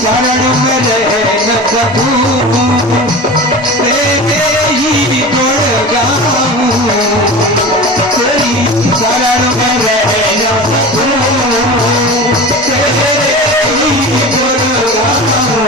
शरण में रह सकूं तेरे ही गुण गाऊं तेरी शरण में रह सकूं तेरे ही गुण गाऊं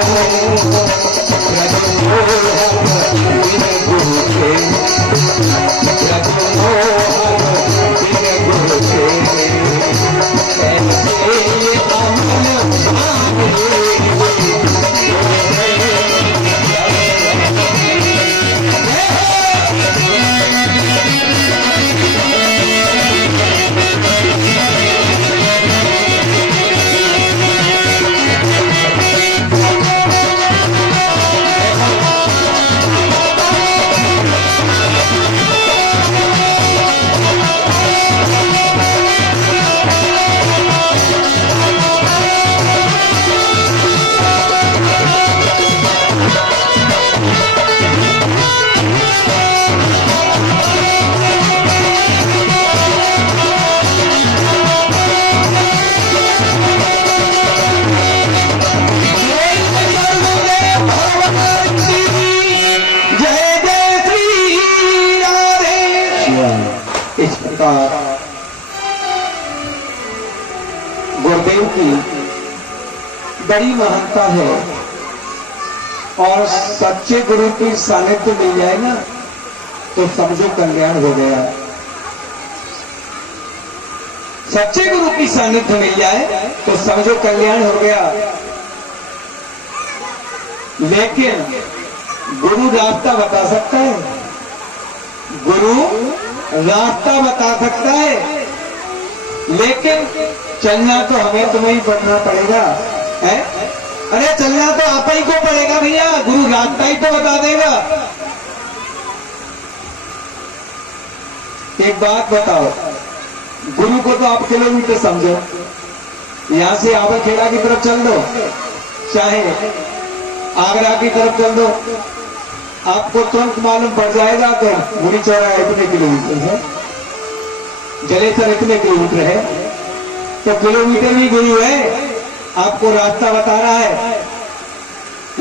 गुरुदेव की बड़ी महानता है और सच्चे गुरु की सानिध्य मिल जाए ना तो समझो कल्याण हो गया। सच्चे गुरु की सानिध्य मिल जाए तो समझो कल्याण हो गया। लेकिन गुरु रास्ता बता सकता है, गुरु रास्ता बता सकता है, लेकिन चलना तो हमें तुम्हें ही पढ़ना पड़ेगा है? अरे चलना तो आप ही को पड़ेगा भैया, गुरु रास्ता ही तो बता देगा। एक बात बताओ, गुरु को तो आप किलोमीटर समझो, यहां से आबरखेड़ा की तरफ चल दो, चाहे आगरा की तरफ चल दो, आपको तुरंत मालूम पड़ जाएगा कि मुड़ी चौराहा इतने किलोमीटर है, जलेसर इतने किलोमीटर है। तो किलोमीटर भी गुरु है, आपको रास्ता बता रहा है।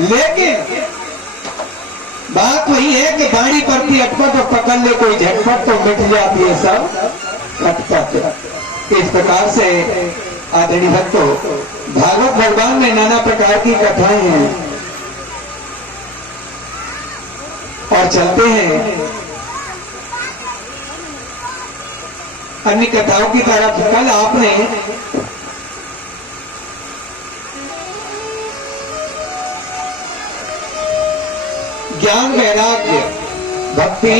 लेकिन बात वही है कि गाड़ी पड़ती अटपट और पकड़ ले कोई झटपट तो मिट जाती है सब खटपट। इस प्रकार से आदरणीय भक्तों, भागवत भगवान में नाना प्रकार की कथाएं हैं और चलते हैं अन्य कथाओं की तरफ। कल आपने ज्ञान वैराग्य भक्ति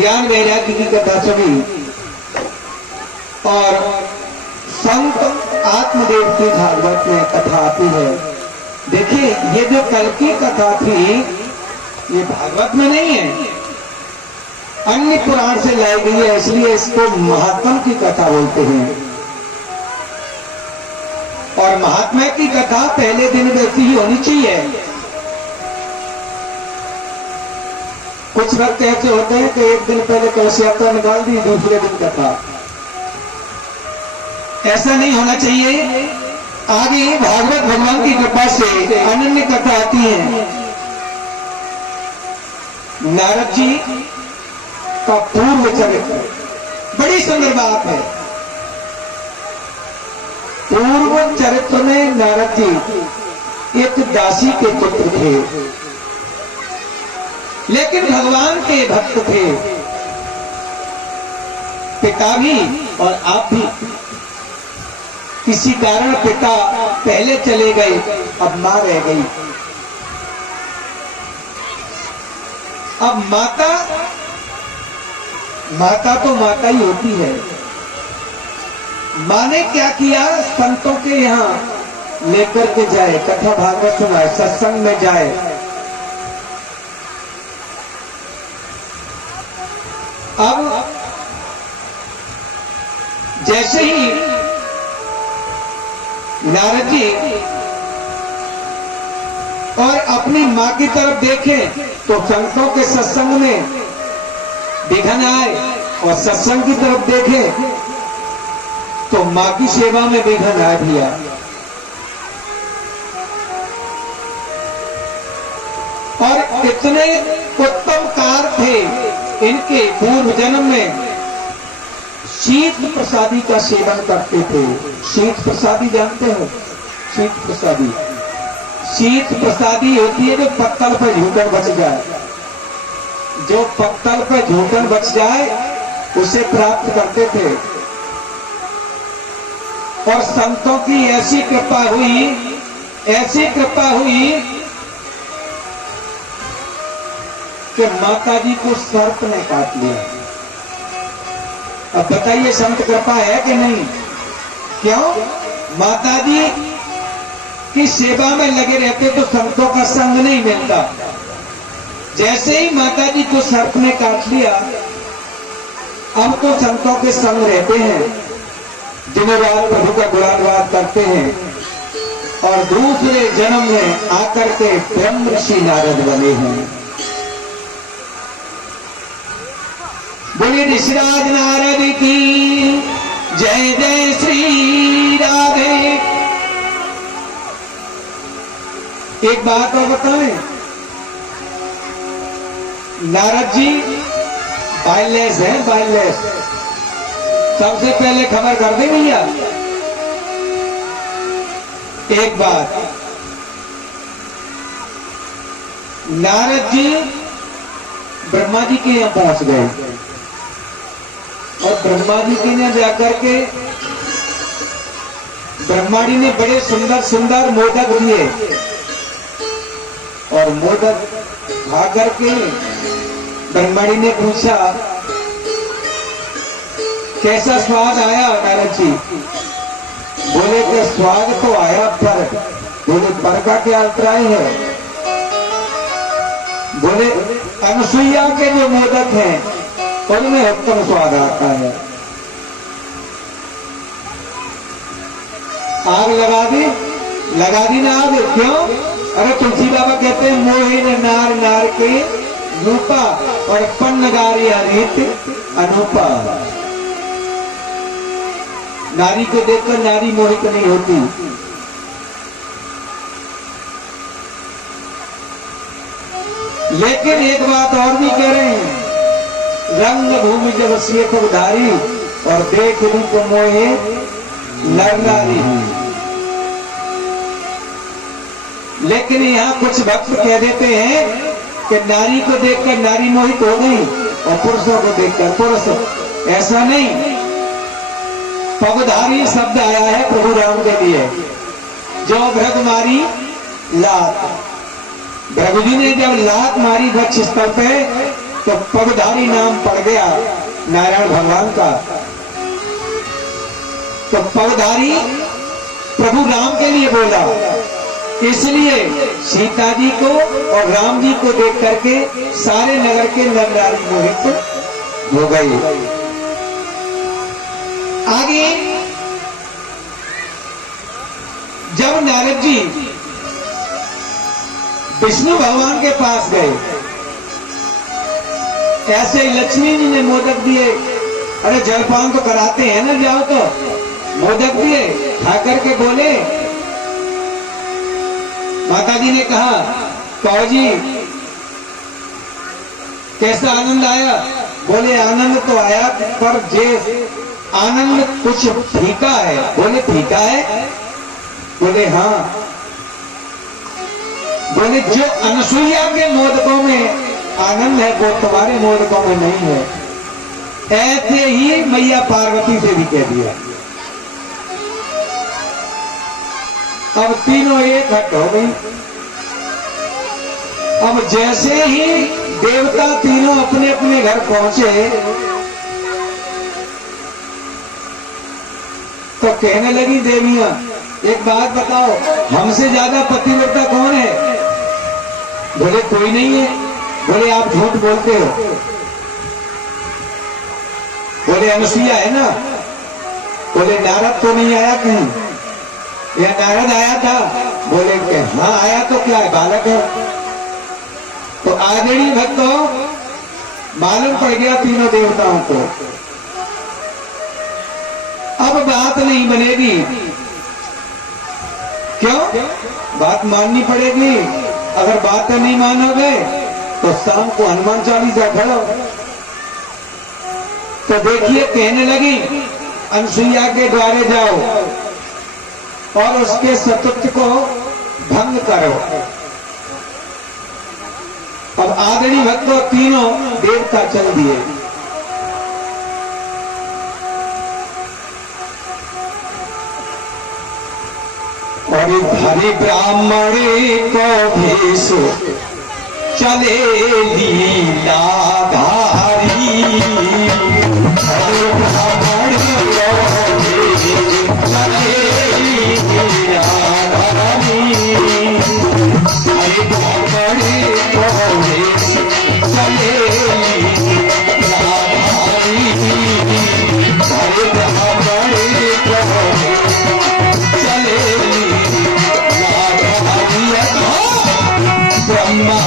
ज्ञान वैराग्य की कथा सुनी और संत आत्मदेव की भागवत में कथा आती है। देखिए, ये जो कल की कथा थी ये भागवत में नहीं है, अन्य पुराण से लाई गई है, इसलिए इसको महात्मा की कथा बोलते हैं। और महात्मा की कथा पहले दिन वैसी ही होनी चाहिए। कुछ वक्त ऐसे होते हैं कि एक दिन पहले कलश यात्रा निकाल दी, दूसरे दिन कथा। ऐसा नहीं होना चाहिए। आगे भागवत भगवान की कृपा से अनन्य कथा आती है। नारद जी का पूर्व चरित्र बड़ी सुंदर बात है। पूर्व चरित्र में नारद जी एक दासी के पुत्र थे, लेकिन भगवान के भक्त थे। पिता भी और आप भी। किसी कारण पिता पहले चले गए, अब मां रह गई। अब माता माता तो माता ही होती है। माँ ने क्या किया, संतों के यहाँ लेकर के जाए, कथा भागवत सुनाए, सत्संग में जाए। अब जैसे ही नारद जी और अपनी मां की तरफ देखें तो संतों के सत्संग में विघ्न आए, और सत्संग की तरफ देखें तो मां की सेवा में विघ्न आ दिया। और इतने उत्तम कार थे इनके, पूर्व जन्म में शीत प्रसादी का सेवन करते थे। शीत प्रसादी जानते हो? शीत प्रसादी, शीत प्रसादी होती है जो पत्तल पर झूठन बच जाए, जो पत्तल पर झूठन बच जाए उसे प्राप्त करते थे। और संतों की ऐसी कृपा हुई, ऐसी कृपा हुई कि माता जी को सर्प ने काट लिया। अब बताइए संत कृपा है कि नहीं? क्यों? माता जी की सेवा में लगे रहते तो संतों का संग नहीं मिलता। जैसे ही माता जी को सर्प ने काट लिया, अब तो संतों के संग रहते हैं, दिन रात प्रभु का गुणानुवाद करते हैं, और दूसरे जन्म में आकर के ब्रह्म ऋषि नारद बने हैं। बोलिए ऋषिराज नारद की जय, जय श्री राधे। एक बात और बताएं, नारद जी बाइलेस है, बाइलेस। सबसे पहले खबर कर दे भैया एक बात, नारद जी ब्रह्मा जी के यहां पहुंच गए, और ब्रह्मा जी के यहाँ जाकर के ब्रह्मा जी ने बड़े सुंदर सुंदर मोदक दिए, और मोदक खा करके ब्रह्मा जी ने पूछा कैसा स्वाद आया नारद जी? बोले कि स्वाद तो आया, पर बोले पर का क्या अभिप्राय है? बोले अनसुईया के जो मोदक हैं उनमें उत्तम स्वाद आता है। आग लगा दी ना आग। क्यों? अरे तुलसी बाबा कहते हैं मोहिन नार नार के रूपा, और पन्नगारी हरित अनूपा। नारी को देखकर नारी मोहित नहीं होती। लेकिन एक बात और भी कह रहे हैं, रंग भूमि जब सियत उधारी, और देख रूप मोहे नर नारी। लेकिन यहाँ कुछ भक्त कह देते हैं कि नारी को देखकर नारी मोहित हो गई, और पुरुषों को देखकर पुरुष। ऐसा नहीं, पगधारी शब्द आया है प्रभु राम के लिए। जो भृग मारी लात, भृगु जी ने जब लात मारी वक्ष स्थल पे, तो पगधारी नाम पड़ गया नारायण भगवान का। तो पगधारी प्रभु राम के लिए बोला, इसलिए सीता जी को और राम जी को देख करके सारे नगर के नर नारी मोहित हो गए। आगे जब नारद जी विष्णु भगवान के पास गए, ऐसे ही लक्ष्मी जी ने मोदक दिए। अरे जलपान तो कराते हैं ना, जाओ तो मोदक दिए, खा करके बोले। माता जी ने कहा कहो जी कैसा आनंद आया? बोले आनंद तो आया, पर जे आनंद कुछ फीका है। बोले फीका है? बोले हाँ। बोले जो अनसुईया के मोदकों में आनंद है वो तुम्हारे मोदकों में नहीं है। ऐसे ही मैया पार्वती से भी कह दिया। अब तीनों एक हट हो गई। अब जैसे ही देवता तीनों अपने अपने घर पहुंचे तो कहने लगी देवियां, एक बात बताओ, हमसे ज्यादा पतिव्रता कौन है? बोले कोई नहीं है। बोले आप झूठ बोलते हो। बोले अनुसुईया है ना। बोले नारद तो नहीं आया कहीं, या नारद आया था? बोले कि हाँ आया, तो क्या है, बालक है। तो आदरणीय भक्तों, मालूम पड़ गया तीनों देवताओं को। अब बात नहीं बनेगी। क्यों? बात माननी पड़ेगी। अगर बात नहीं मानोगे तो शाम को हनुमान चालीसा पढ़ो। तो देखिए, कहने लगी अनुसुईया के द्वारे जाओ और उसके सतत्व को भंग करो। अब आदरणीय भक्तों, तीनों देवता चल दिए। और हरि ब्राह्मण को भेष चले लीलाधारी। हरि ब्राह्मण को भेष चले लीलाधारी। हरि ब्राह्मण को भेष चले लीलाधारी। हरि ब्राह्मण को चले ब्रह्मा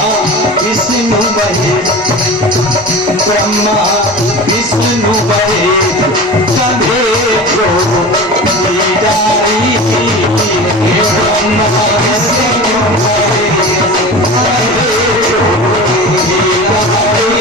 विष्णु महेश, ब्रह्मा विष्णु महेश सभे जो लीलारी। ब्रह्मा विष्णु महेश सभे जो लीलारी।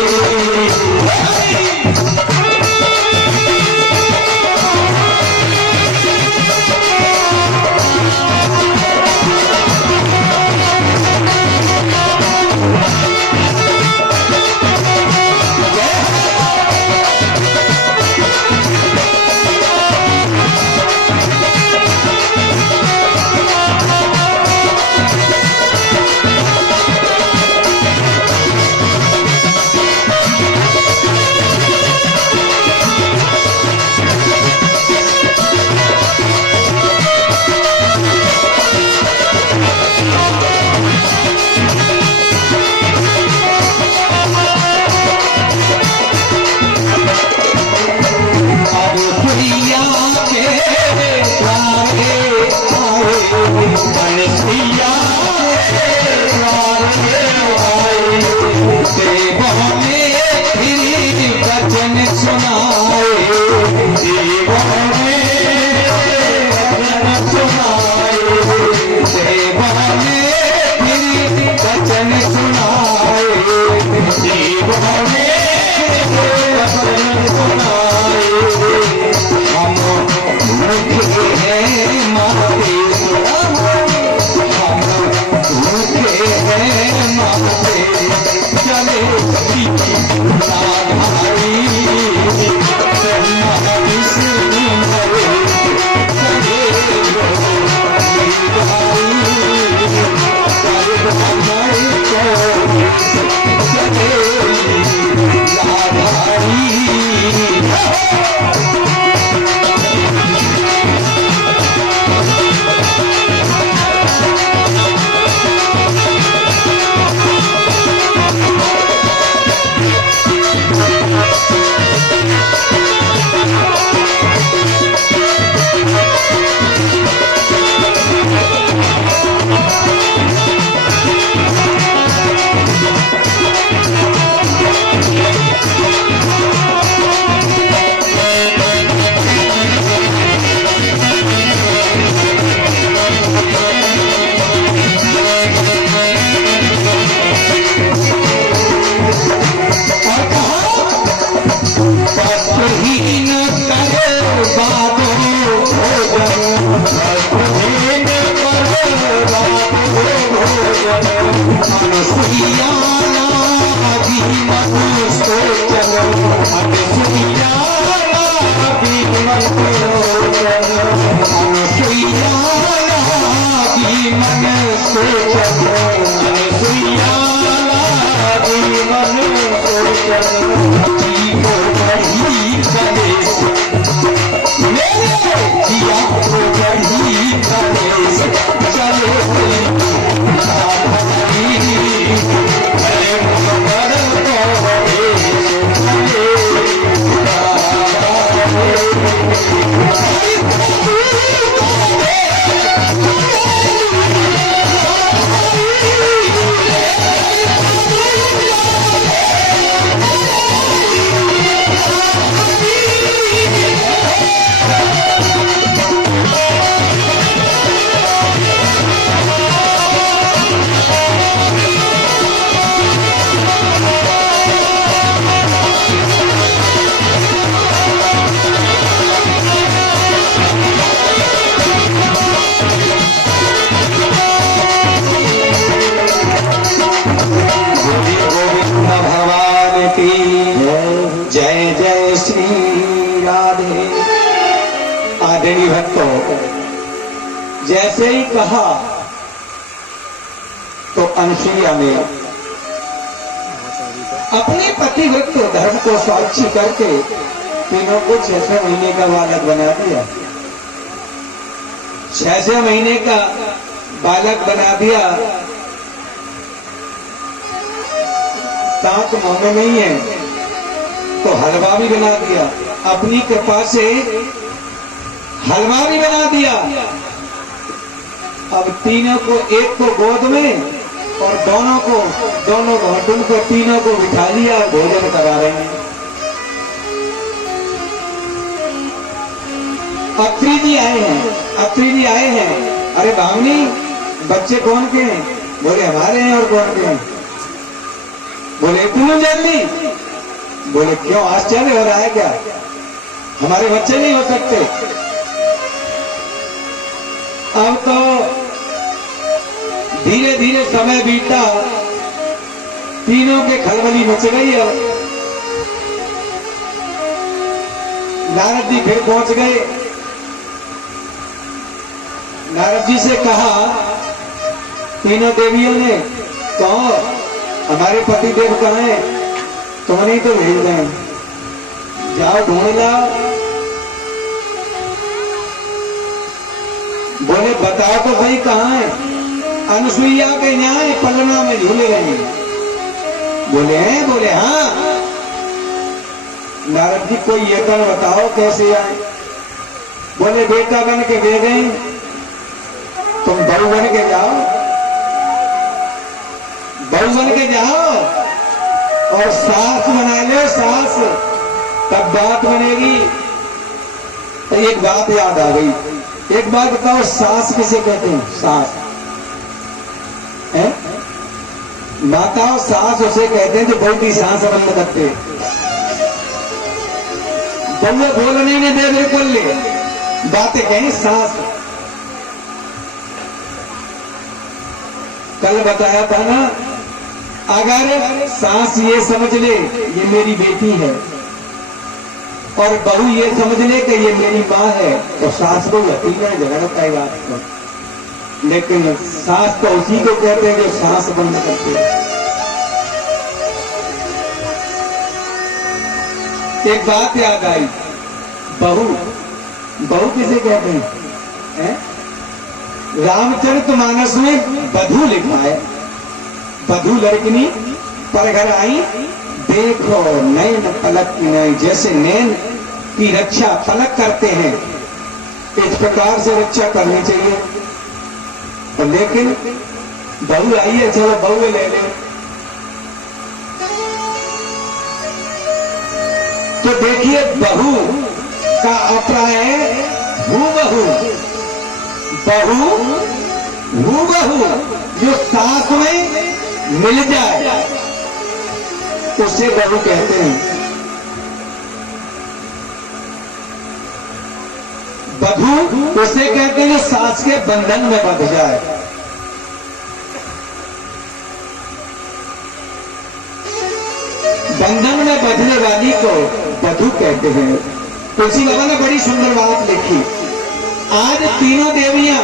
Yeah. जय जय श्री राधे। आदरणीय भक्तों, जैसे ही कहा तो अनुसुईया ने अपने पतिव्रत धर्म को साक्षी करके तीनों को 6 महीने का बालक बना दिया। 6 महीने का बालक बना दिया। दांत मुंह में नहीं है तो हलवा भी बना दिया। अपनी कृपा से हलवा भी बना दिया। अब तीनों को, एक को गोद में और दोनों घोटुन को, तीनों को बिठा लिया और भोजन करा रहे हैं। अत्री जी आए हैं, अत्री जी आए हैं। अरे भावनी, बच्चे कौन के हैं? बोले हमारे हैं। और कौन के हैं? बोले इतनी जल्दी? बोले क्यों, आश्चर्य हो रहा है क्या? हमारे बच्चे नहीं हो सकते? अब तो धीरे धीरे समय बीता, तीनों के खलबली मच गई। अब नारद जी फिर पहुंच गए। नारद जी से कहा तीनों देवियों ने, कहो हमारे पति देव कहाँ हैं? तुमने तो भेज दें, जाओ ढूंढ लाओ। बोले बताओ तो सही कहाँ है? अनुसुईया के न्याय पलना में झूले रहे हैं। बोले हैं? बोले हाँ। नारद जी कोई ये कर बताओ कैसे आए? बोले बेटा बन के दे गए, तुम बहू बन के जाओ, बहू बन के जाओ और सास बना लो, सास, तब बात बनेगी। तो एक बात याद आ गई। एक बात बताओ, सास किसे कहते हैं? सास है? माताओं, सास उसे कहते हैं जो बहुत ही सांस बंद करते। बउआ बोलने नहीं दे बिल्कुल ले, बातें कहें सास। कल बताया था ना, अगर सास ये समझ ले ये मेरी बेटी है और बहू ये समझ ले कि ये मेरी माँ है, तो सास को यकीन में झगड़ता है बात को। लेकिन सास तो उसी को कहते हैं जो सांस बंद करते हैं। एक बात याद आई, बहू, बहू किसे कहते हैं? रामचरितमानस में बधू लिखा है। बधू लड़किनी पर घर आई, देखो नैन पलक की नैन। जैसे नैन की रक्षा पलक करते हैं, इस प्रकार से रक्षा करनी चाहिए। और लेकिन बहू आई है, चलो बहू ले ले। तो देखिए बहू का अप्राय हूबहू, बहू हूबहू जो सास में मिल जाए उसे बहू कहते हैं। बधू उसे कहते हैं जो सास के बंधन में बंध जाए। बंधन में बंधने वाली को बधू कहते हैं। तुलसी बाबा ने बड़ी सुंदर बात लिखी। आज तीनों देवियां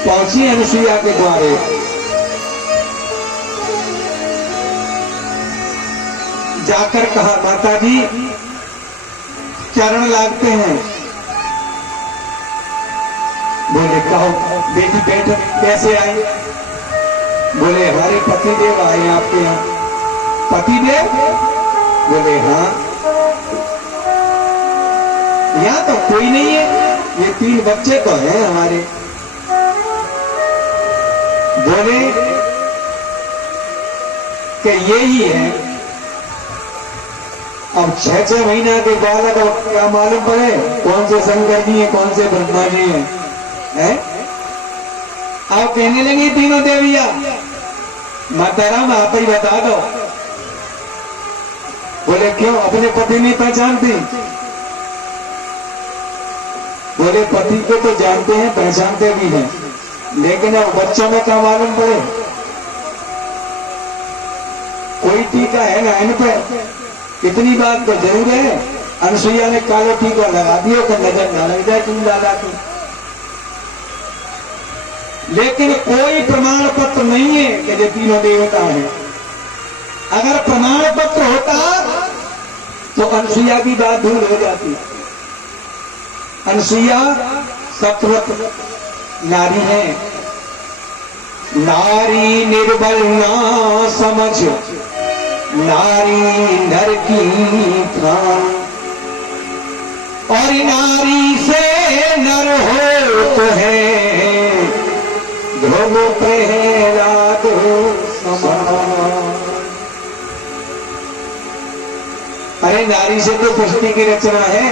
पहुंची अनुसुईया के द्वारे। जाकर कहा, माता जी चरण लागते हैं। बोले कहो बेटी बैठो, कैसे आई? बोले हमारे पतिदेव आए आपके यहाँ। पतिदेव? बोले हाँ। यहाँ तो कोई नहीं है, ये 3 बच्चे तो हैं हमारे। बोले कि यही है। अब 6-6 महीना के बालक क्या मालूम पड़े कौन से शंकर जी है कौन से ब्रह्मा जी है? अब कहने लगी तीनों देविया, माता राम आप ही बता दो। बोले क्यों, अपने पति नहीं पहचानती? बोले पति को तो जानते हैं, पहचानते भी हैं, लेकिन अब बच्चों में क्या मालूम पड़े? कोई टीका है ना इन पे, इतनी बात तो जरूर है। अनसुईया ने कालो टीका लगा दिया तो नजर ना लग जाए तुम दादा की। लेकिन कोई प्रमाण पत्र नहीं है कि ये तीनों देवता हैं। अगर प्रमाण पत्र होता तो अनसुईया की बात दूर हो जाती। अनसुईया सत्वत नारी है, नारी निर्बल ना समझ, नारी नर की प्राण, और नारी से नर हो तो है ध्रुव प्रहलाद समान। अरे नारी से तो सृष्टि की रचना है।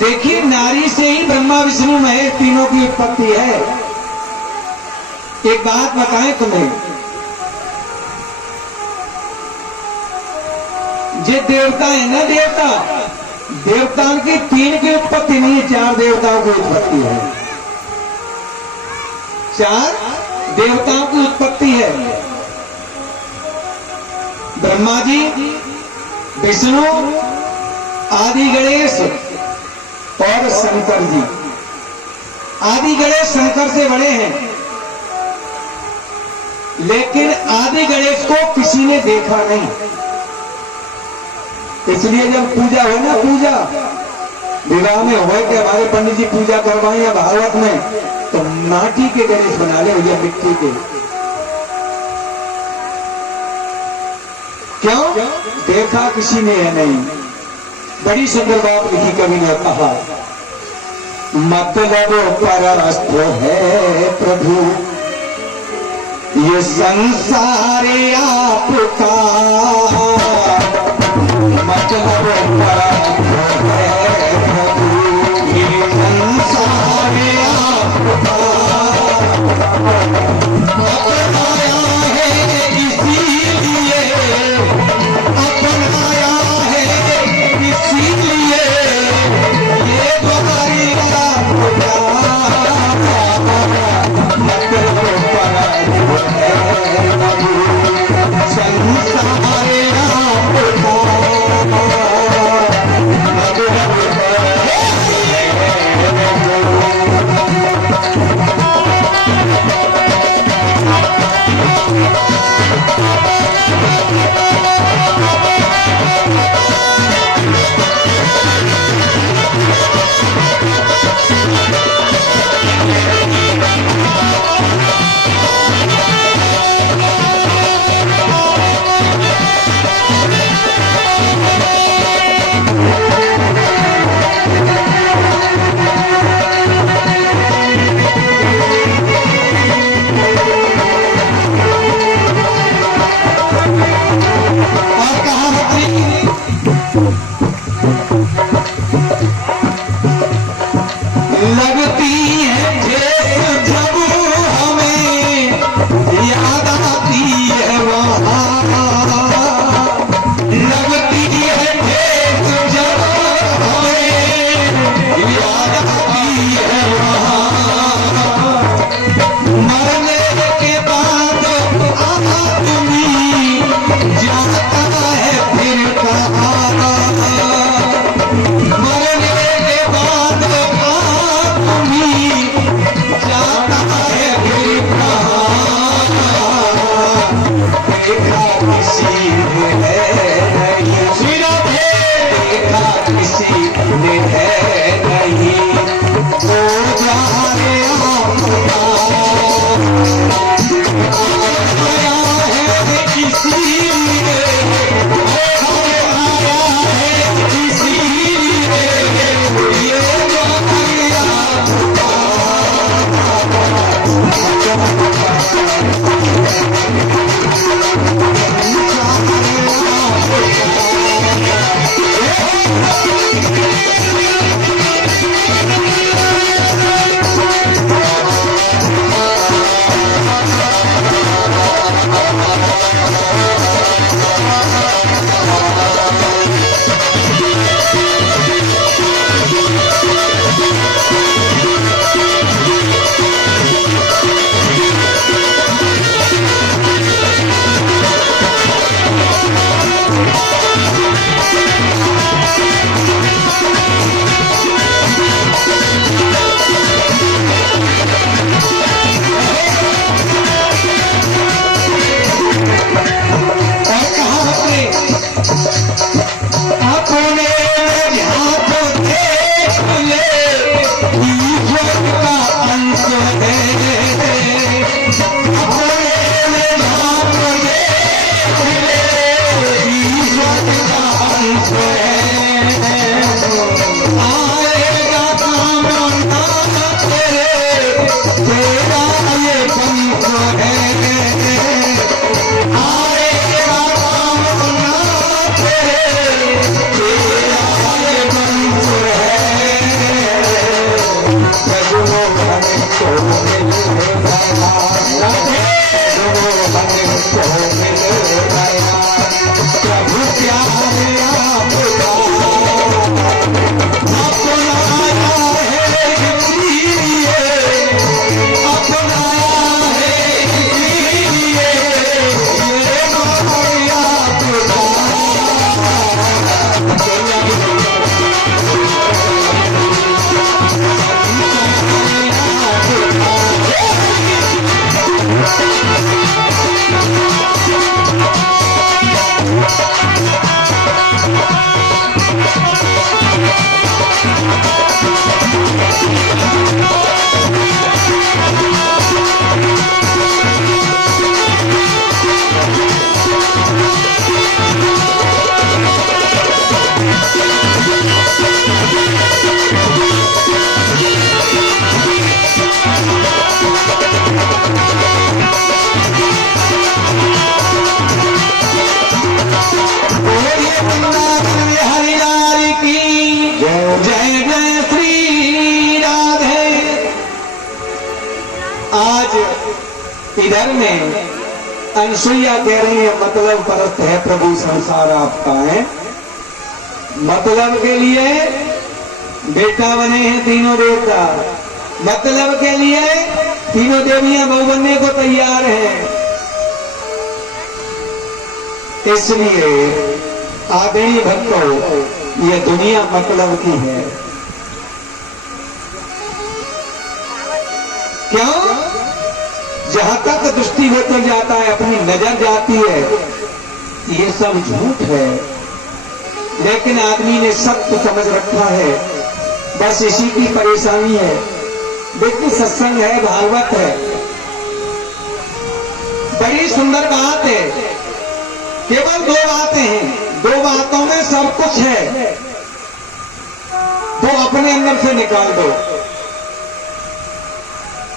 देखिए नारी से ही ब्रह्मा विष्णु महेश तीनों की उत्पत्ति है। एक बात बताएं तुम्हें, जे देवता है ना, देवताओं की 3 की उत्पत्ति नहीं, 4 देवताओं की उत्पत्ति है। 4 देवताओं की उत्पत्ति है। ब्रह्मा जी, विष्णु, आदि गणेश और शंकर जी। आदि गणेश शंकर से बड़े हैं, लेकिन आदि गणेश को किसी ने देखा नहीं। इसलिए जब पूजा हो ना, पूजा विवाह में हो कि हमारे पंडित जी पूजा करवाएं या भागवत में, तो माटी के गणेश बना ले या मिट्टी के। क्यों? देखा किसी ने है नहीं। बड़ी सुंदर बात लिखी कवि ने कहा, मतलब परस्त है प्रभु ये संसार आपका, मतलब परस्त है प्रभु ये संसार आपका, अपनाया है इसीलिए, अपनाया है इसीलिए ये तुम्हारी संसार आपका, आएगा काम ना तेरे, तेरा ये पंथ है। आएगा काम ना तेरे, तेरा ये पंथ है। प्रभु हमको मिल गया, प्रभु हमको मिल गया, प्रभु प्यारे आपका अपनाया है इसलिए, अपनाया है इसलिए, ये माया आपका। इधर में अनसुईया कह रही है मतलब परस्त है प्रभु संसार आपका है। मतलब के लिए बेटा बने हैं तीनों देवता, मतलब के लिए तीनों देवियां बहू बनने को तैयार हैं। इसलिए आदरणीय भक्तों ये दुनिया मतलब की है। क्यों? जहां तक दृष्टि होकर जाता है अपनी नजर जाती है, ये सब झूठ है। लेकिन आदमी ने सत्य समझ रखा है, बस इसी की परेशानी है। देखिए सत्संग है, भागवत है, बड़ी सुंदर बात है। केवल दो बातें हैं, दो बातों में सब कुछ है, तो अपने अंदर से निकाल दो।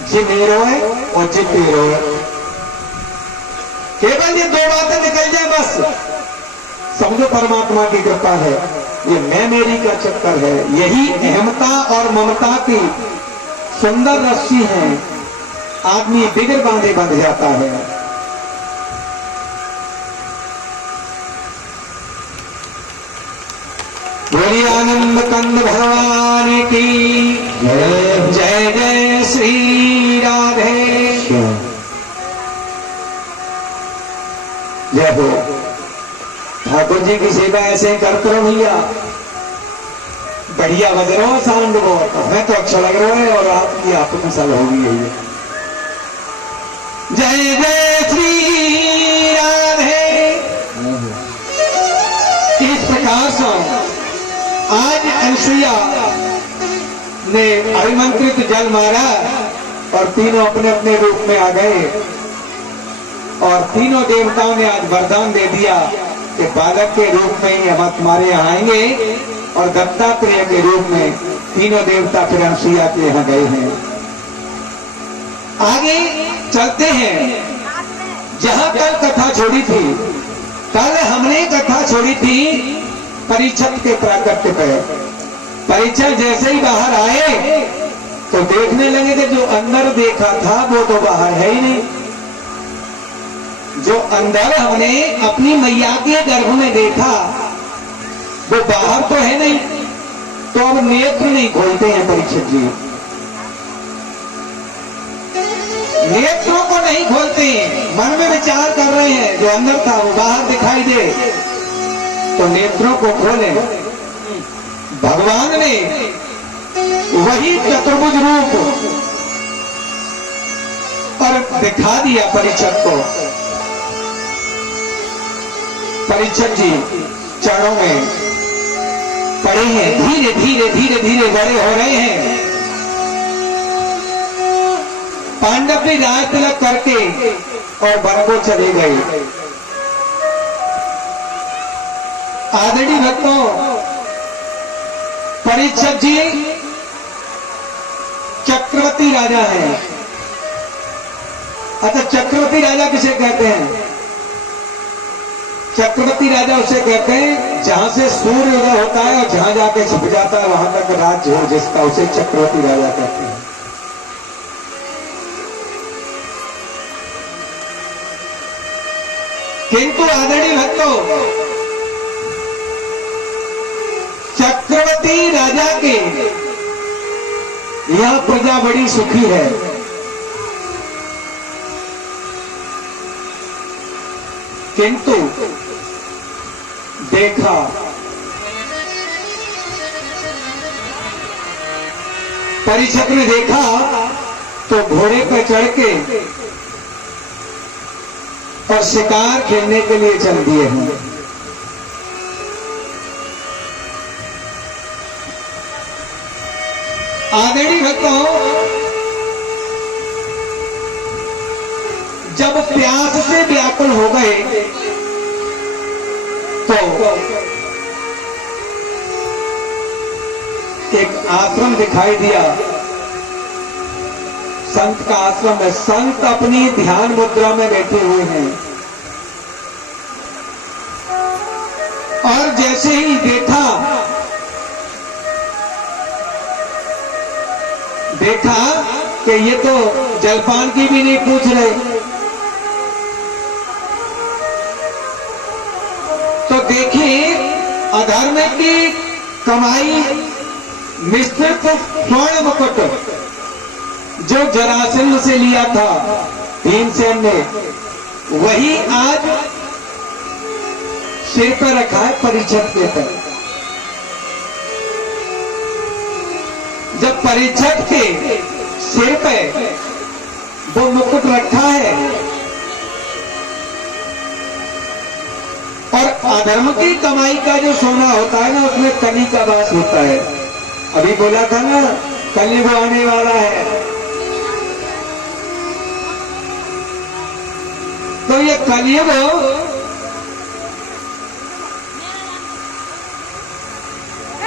जी मेरो है और जी तेरो है, केवल ये दो बातें निकल जाए बस समझो परमात्मा की कृपा है। ये मैं मेरी का चक्कर है, यही अहमता और ममता की सुंदर रस्सी है, आदमी बिगड़ बांधे बंध जाता है। बोलिए आनंद कंद भगवान की जय जय श्री राधे। जय हो। ठाकुर जी की सेवा ऐसे ही करते रहो भैया, बढ़िया बज रहा हो साउंड बहुत, हमें तो अच्छा लग रहा है और आपकी आत्मसल होगी है। जय जय श्री राधे। इस प्रकार से आज अनसुईया ने अभिमंत्रित जल मारा और तीनों अपने अपने रूप में आ गए, और तीनों देवताओं ने आज वरदान दे दिया कि बालक के रूप में ही हम तुम्हारे यहाँ आएंगे, और दत्तात्रेय के रूप में तीनों देवता फिर अनसुईया के यहाँ गए हैं। आगे चलते हैं, जहां कल कथा छोड़ी थी, कल हमने कथा छोड़ी थी परीक्षित के प्राकट्य पे। परीक्षित जैसे ही बाहर आए तो देखने लगे कि जो अंदर देखा था वो तो बाहर है ही नहीं। जो अंदर हमने अपनी मैया के गर्भ में देखा वो बाहर तो है नहीं, तो अब नेत्र नहीं खोलते हैं परीक्षित जी, नेत्रों को नहीं खोलते हैं, मन में विचार कर रहे हैं जो अंदर था वो बाहर दिखाई दे, तो नेत्रों को खोले। भगवान ने वही चतुर्भुज रूप पर दिखा दिया परीक्षित को। परीक्षित जी चरणों में पड़े हैं, धीरे धीरे धीरे धीरे बड़े हो रहे हैं। पांडव भी राज तिलक करके और वन को चले गए। आदरणीय भक्तों, परीक्षित जी चक्रवर्ती राजा हैं। अच्छा, चक्रवर्ती राजा किसे कहते हैं? चक्रवर्ती राजा उसे कहते हैं जहां से सूर्य उदय होता है और जहां जाके छिप जाता है वहां तक राज्य हो जिसका, उसे चक्रवर्ती राजा कहते हैं। किंतु आदरणीय भक्तों, चक्रवर्ती राजा के यह प्रजा बड़ी सुखी है। किंतु देखा परीक्षित ने देखा तो घोड़े पर चढ़ के और शिकार खेलने के लिए चल दिए हैं। आदरणीय भक्तों, जब प्यास से व्याकुल हो गए तो एक आश्रम दिखाई दिया, संत का आश्रम है। संत अपनी ध्यान मुद्रा में बैठे हुए हैं और जैसे ही देखा कि ये तो जलपान की भी नहीं पूछ रहे, तो देखिए अधर्म की कमाई मिश्रित स्वर्ण मुकुट जो जरासंध से लिया था भीमसेन ने, वही आज सिर पर रखा है परीक्षित के पर। जब परीक्षित के सिर पे वो मुकुट रखा है और अधर्म की कमाई का जो सोना होता है ना, उसमें कली का वास होता है। अभी बोला था ना, कलयुग आने वाला है। तो ये कलयुग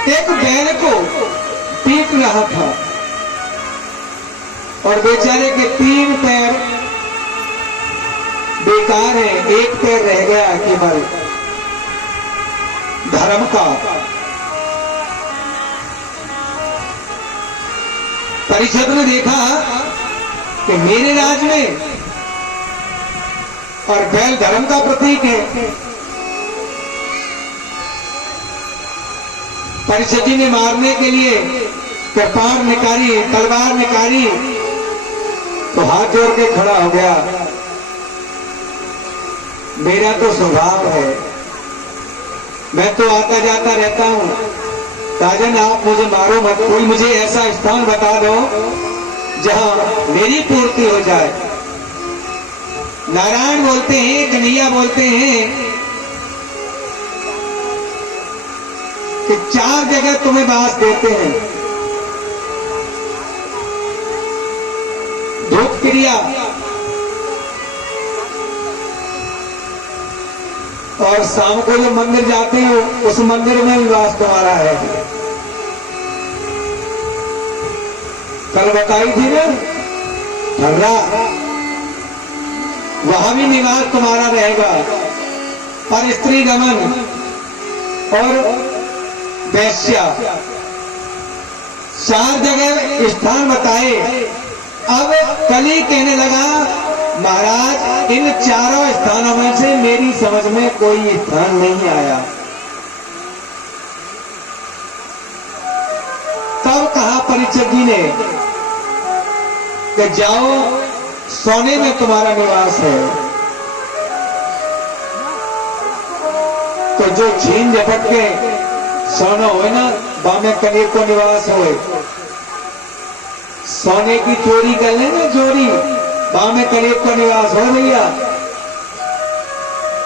एक बैल को पीट रहा था और बेचारे के 3 पैर बेकार है, एक पैर रह गया केवल धर्म का। परीक्षित ने देखा कि मेरे राज में और बैल धर्म का प्रतीक है। परीक्षित जी ने मारने के लिए कृपाण निकाली, तलवार निकाली, तो हाथ जोड़ के खड़ा हो गया। मेरा तो स्वभाव है, मैं तो आता जाता रहता हूं, राजन आप मुझे मारो मत, कोई मुझे ऐसा स्थान बता दो जहां मेरी पूर्ति हो जाए। नारायण बोलते हैं, कन्हैया बोलते हैं कि 4 जगह तुम्हें बास देते हैं। धूप क्रिया और शाम को जो मंदिर जाते हो उस मंदिर में भी वास तुम्हारा है। कल बताई थी ना धर्रा, वहां भी निवास तुम्हारा रहेगा। और स्त्री गमन और वैश्या, 4 जगह स्थान बताए। अब कली कहने लगा महाराज इन 4 स्थानों में से मेरी समझ में कोई स्थान नहीं आया। तब कहा परीक्षित जी ने कि जाओ सोने में तुम्हारा निवास है। तो जो छीन झपट के सोना हो ना, बामे कलेब को निवास हो। सोने की चोरी कर ले ना, चोरी बामे कलेब को निवास हो भैया।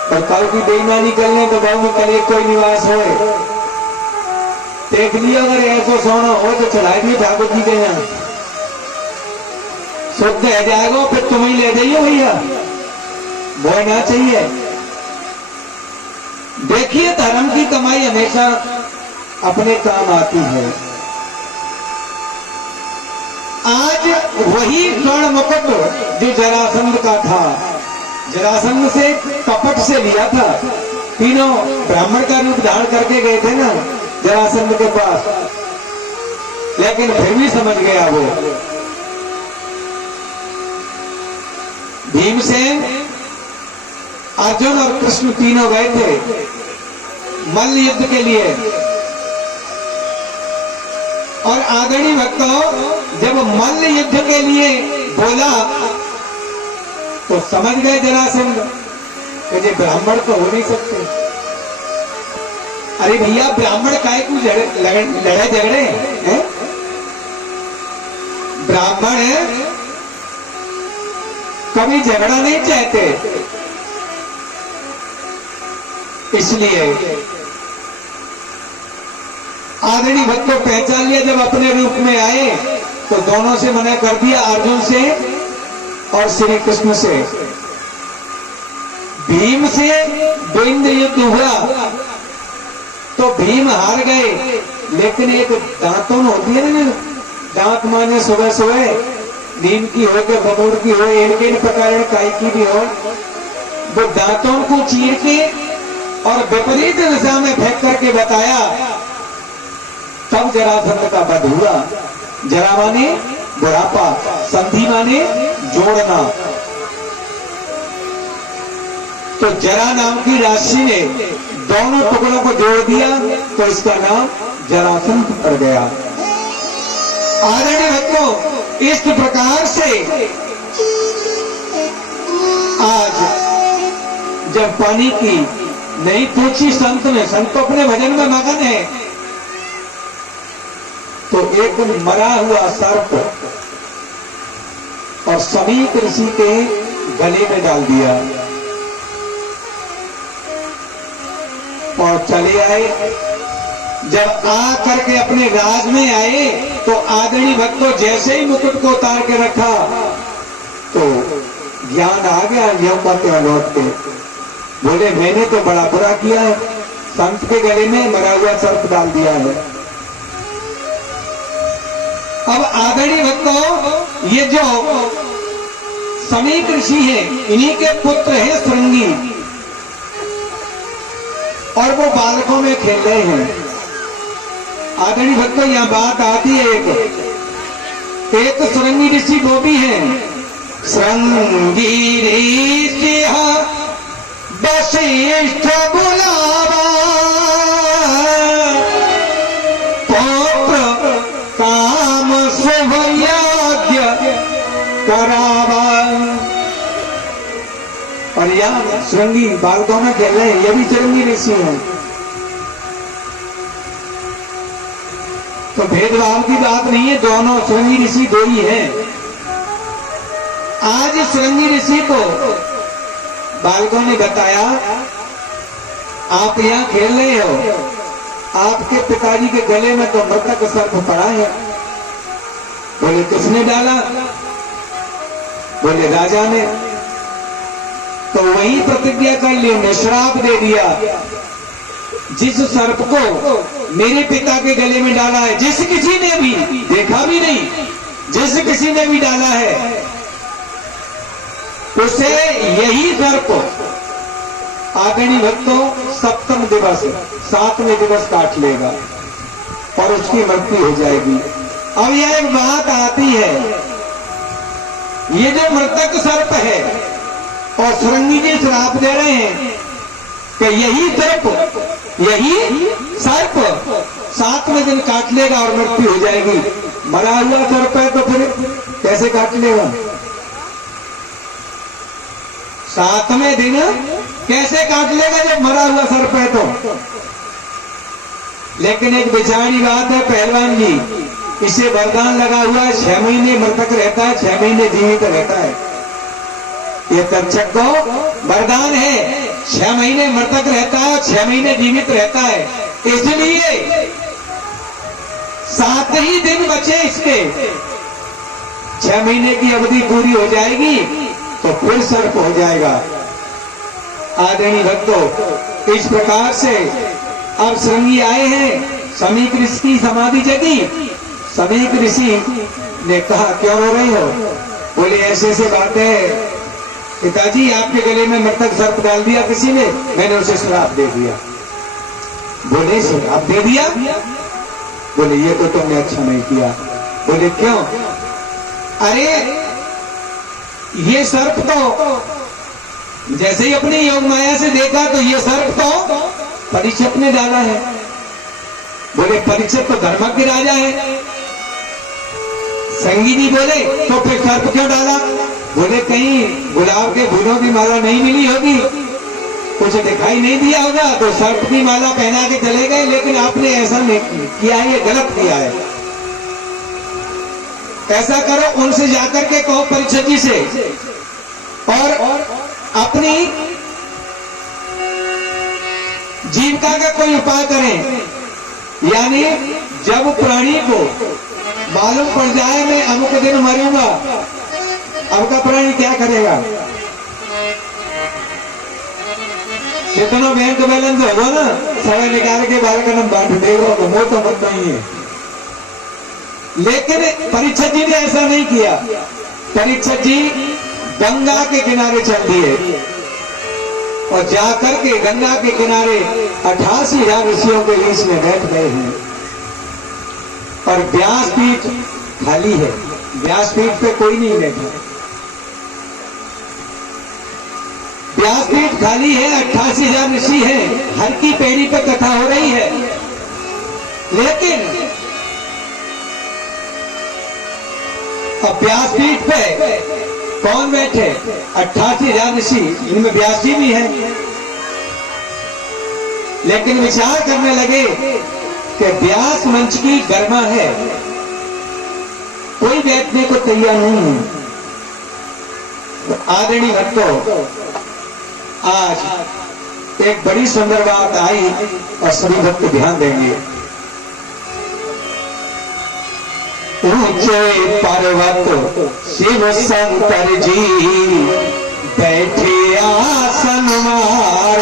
और कल की बेईमानी कर ले तो बामे कलेब को निवास हो। देख लिया अगर ऐसा सोना हो तो चढ़ाई दिए ठाकुर जी के यहाँ, शुद्ध रह जाएगा, फिर तुम ही ले जाइए भैया, बोलना चाहिए। देखिए धर्म की कमाई हमेशा अपने काम आती है। आज वही स्वर्ण मुकुट जो जरासंध का था, जरासंध से कपट से लिया था, तीनों ब्राह्मण का रूप धारण करके गए थे ना जरासंध के पास, लेकिन फिर भी समझ गया वो। भीमसेन, अर्जुन और कृष्ण तीनों गए थे मल्ल युद्ध के लिए, और आदरणीय भक्तों जब मल्ल युद्ध के लिए बोला तो समझ गए जरासंध कि ये ब्राह्मण तो हो नहीं सकते। अरे भैया, ब्राह्मण काहे को लड़े झगड़े हैं? ब्राह्मण कभी झगड़ा नहीं चाहते, इसलिए आदरणीय भक्तों पहचान लिया। जब अपने रूप में आए तो दोनों से मना कर दिया, अर्जुन से और श्री कृष्ण से। भीम से द्वंद युद्ध हुआ तो भीम हार गए, लेकिन एक दांतों होती है ना, दांत माने सुबह सुबह नीम की हो के बबूर की हो, एक प्रकार काई की भी हो, वो दांतों को चीर के और विपरीत दिशा में फेंक करके बताया, तब जरासंध का वध हुआ। जरा माने बुढ़ापा, संधि माने जोड़ना। तो जरा नाम की राशि ने दोनों टुकड़ों को जोड़ दिया तो इसका नाम जरासंध पड़ गया। आदरणीय भक्तों, इस प्रकार से आज जब पानी की नहीं पूछी संत ने, संत तो अपने भजन में मगन है, तो एक मरा हुआ सर्प और समीक ऋषि के गले में डाल दिया और चले आए। जब आ करके अपने राज में आए तो आदरणीय भक्तों जैसे ही मुकुट को उतार के रखा तो ज्ञान आ गया, यम के लौट के बोले मैंने तो बड़ा बुरा किया है, संत के गले में मरा हुआ सर्प डाल दिया है। अब आदरणीय भक्तों, ये जो समीक ऋषि हैं, इन्हीं के पुत्र हैं श्रृंगी, और वो बालकों में खेल रहे हैं। आदरणीय भक्तों, यहां बात आती है, एक श्रृंगी ऋषि वो भी हैं। श्रृंगी ऋषि वशिष्ठ बुलावा, पौत्र काम शुभ यज्ञ करावा। और यहाँ श्रृंगी बालकों में खेल रहे हैं, ये भी श्रृंगी ऋषि हैं। तो भेदभाव की बात नहीं है, दोनों श्रृंगी ऋषि दो ही हैं। आज श्रृंगी ऋषि को बालकों ने बताया, आप यहाँ खेल रहे हो, आपके पिताजी के गले में तो मृतक सर्प पड़ा है। बोले किसने डाला? बोले राजा ने। तो वही प्रतिज्ञा कर ली, उन्हें श्राप दे दिया, जिस सर्प को मेरे पिता के गले में डाला है, जिस किसी ने भी देखा भी नहीं, जिस किसी ने भी डाला है, उसे यही सर्प आदरणीय भक्तों सप्तम दिवस, 7वें दिवस काट लेगा और उसकी मृत्यु हो जाएगी। अब यह एक बात आती है, ये जो मृतक सर्प है और श्रृंगी जी श्राप दे रहे हैं कि यही सर्प 7वें दिन काट लेगा और मृत्यु हो जाएगी। मरा हुआ सर्प है तो फिर कैसे काट लेगा? 7वें दिन कैसे काट लेगा जब मरा हुआ सर्प है तो? लेकिन एक बेचारी बात है पहलवान जी, इसे वरदान लगा हुआ है, 6 महीने मृतक रहता है, 6 महीने जीवित रहता है। ये तक्षक को वरदान है, 6 महीने मृतक रहता है और 6 महीने जीवित रहता है। इसलिए 7 ही दिन बचे इसके, 6 महीने की अवधि पूरी हो जाएगी तो फिर सर्प हो जाएगा। आदरणीय भक्तों, इस प्रकार से अब श्रृंगी आए हैं, समीक ऋषि की समाधि जगी, समीक ऋषि ने कहा, क्यों रो रही हो? बोले ऐसे ऐसे बात है पिताजी, आपके गले में मृतक सर्प डाल दिया किसी ने, मैंने उसे श्राप दे दिया। बोले श्राप दे दिया? बोले ये तो तुमने अच्छा नहीं किया। बोले क्यों? अरे ये सर्प तो जैसे ही अपनी योग माया से देखा तो ये सर्प तो परीक्षित ने डाला है। बोले परीक्षित तो धर्मज्ञ राजा है। संगीनी बोले तो फिर सर्प क्यों डाला? बोले कहीं गुलाब के फूलों की माला नहीं मिली होगी, कुछ दिखाई नहीं दिया होगा तो सर्प की माला पहना के चले गए, लेकिन आपने ऐसा नहीं किया है, ये गलत किया है। ऐसा करो, उनसे जाकर के कहो परीक्षित जी से, और अपनी जीविका का कोई उपाय करें। यानी जब प्राणी को मालूम पड़ जाए मैं अमुक दिन मरूंगा, अब का प्राणी क्या करेगा? जितना बैंक बैलेंस होगा ना समय निकाल के बाल का नाम बांट देगा, तो वो तो मत नहीं है। लेकिन परीक्षित जी ने ऐसा नहीं किया। परीक्षित जी गंगा के किनारे चल दिए और जाकर के गंगा के किनारे 88,000 ऋषियों के बीच में बैठ गए हैं। और व्यासपीठ खाली है, व्यासपीठ पे कोई नहीं बैठा। व्यासपीठ खाली है, 88,000 ऋषि हैं, हर की पेड़ी पे कथा हो रही है। लेकिन अब व्यासपीठ पे कौन बैठे? 88,000 ऋषि, इनमें व्यास जी भी हैं। लेकिन विचार करने लगे कि व्यास मंच की गरिमा है, कोई बैठने को तैयार नहीं है। आदरणीय भक्तों, आज एक बड़ी सुंदर बात आई और सभी भक्त ध्यान देंगे। ऊंचे पर्वत शिव शंकर जी बैठे आसन मार।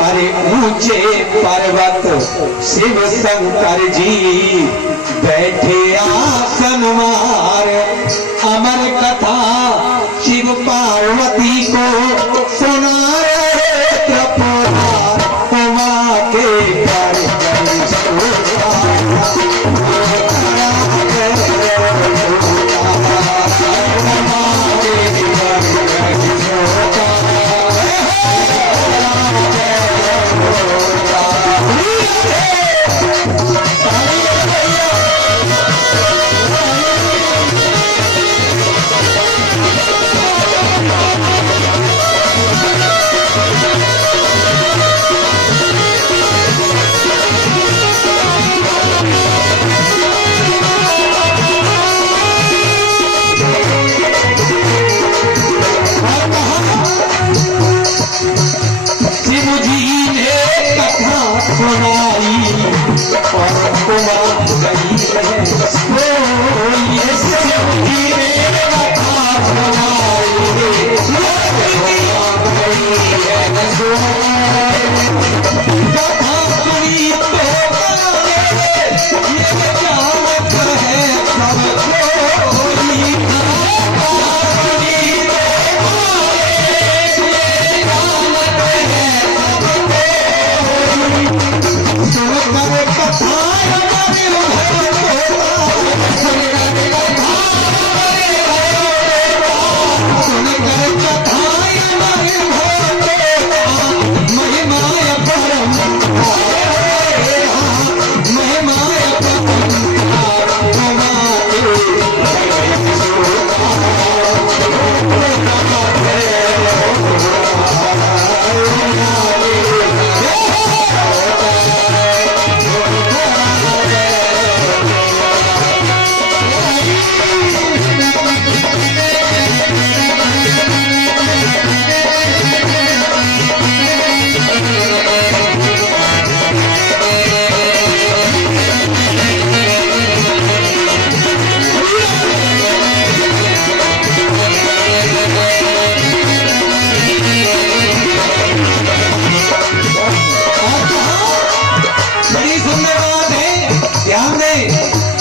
अरे ऊंचे पर्वत शिव शंकर जी बैठे आसन मार। अमर कथा शिव पार्वती को सुनाए त्रिपुरार। उमा के पर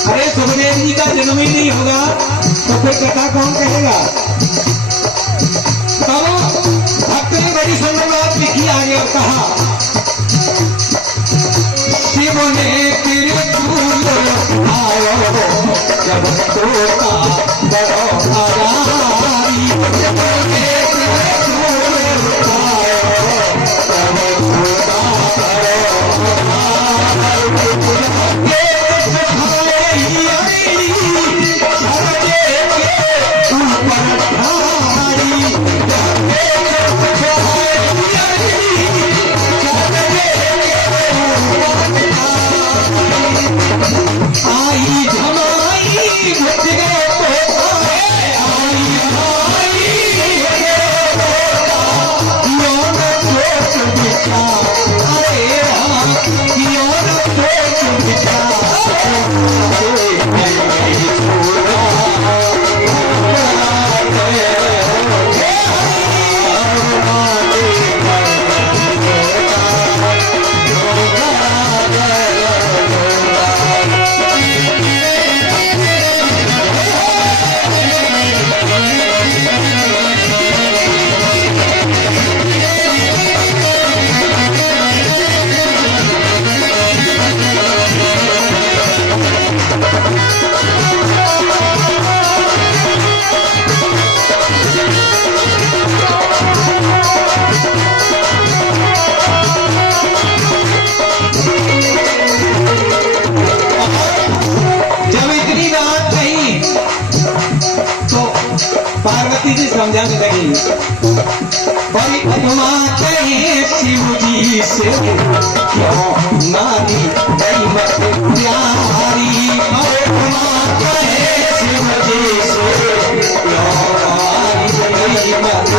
अरे सुखदेव जी का जन्म ही नहीं होगा तो फिर कथा कौन कहेगा। तब भक्त ने बड़ी सुंदर बात लिखी आगे और कहा, शिव ने त्रिशूल आयो जब तोता बड़ो आजारी, शिव ने त्रिशूल आयो जब तोता बड़ो आजारी। पार्वती जी समझाने लगी, बड़ी उपमा कहे शिव जी से क्यों नारी गई मत प्यारी, उपमा कहे शिव जी से क्यों नारी गई मत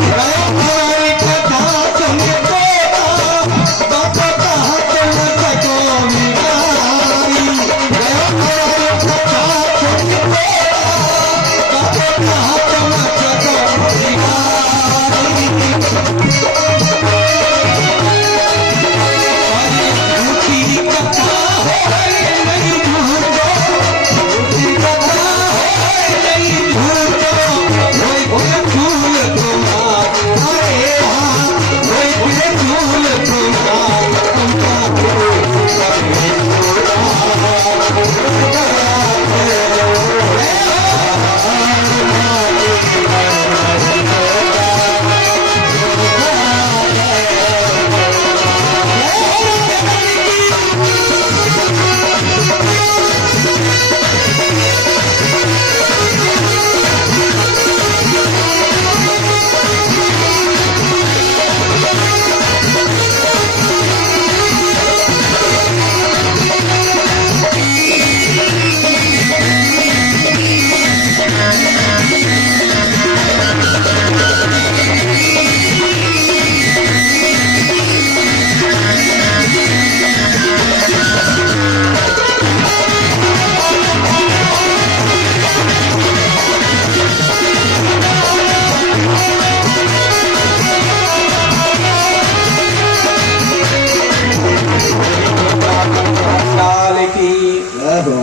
प्यारी, कथा तुमको कथा तुम सको मिटारी, कथा तुमको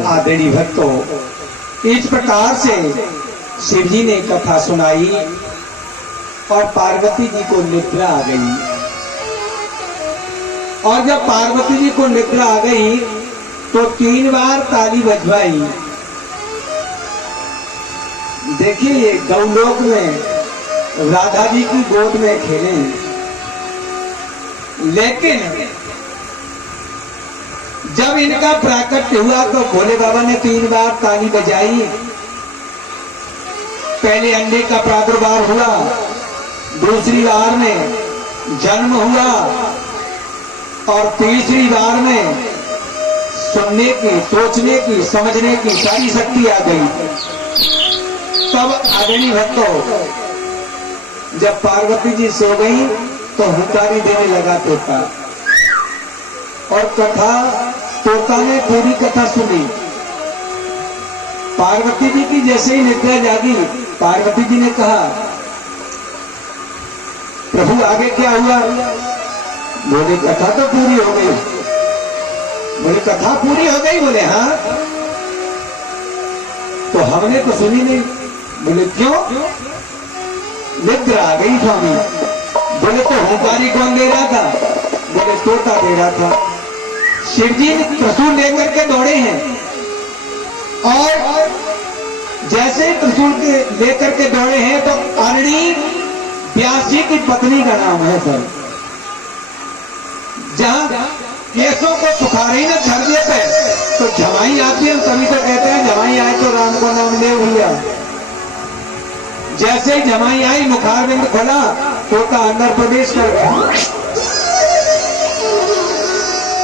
आदरणीय भक्तों, इस प्रकार से शिव जी ने कथा सुनाई और पार्वती जी को निद्रा आ गई। और जब पार्वती जी को निद्रा आ गई तो 3 बार ताली बजवाई। देखिए, ये गौलोक में राधा जी की गोद में खेले, लेकिन जब इनका प्राकट्य हुआ तो भोले बाबा ने 3 बार ताली बजाई। पहले अंडे का प्रादुर्भाव हुआ, दूसरी बार में जन्म हुआ और तीसरी बार में सुनने की, सोचने की, समझने की सारी शक्ति आ गई। तब आदरणीय भक्तों, जब पार्वती जी सो गई तो हुंकारी देने लगा तोता, और कथा तोता ने पूरी कथा सुनी। पार्वती जी की जैसे ही निद्रा जागी, पार्वती जी ने कहा, प्रभु आगे क्या हुआ? बोले, कथा तो पूरी हो गई। बोले कथा पूरी हो गई? बोले हाँ। तो हमने तो सुनी नहीं। बोले क्यों? निद्रा आ गई स्वामी। बोले तो हुंकारी कौन दे रहा था? बोले तोता दे रहा था। शिवजी त्रिशूल लेकर के दौड़े हैं और जैसे त्रिशूल के लेकर के दौड़े हैं तो अरणी व्यास जी की पत्नी का नाम है सर। जहां केसों को सुखा रही ना छर्जे पे, तो जमाई आती है, तभी तो कहते हैं जमाई आए तो राम को नाम ले भैया। जैसे ही जमाई आई, मुखार बिंद खोला, तोता अंदर प्रवेश कर गया।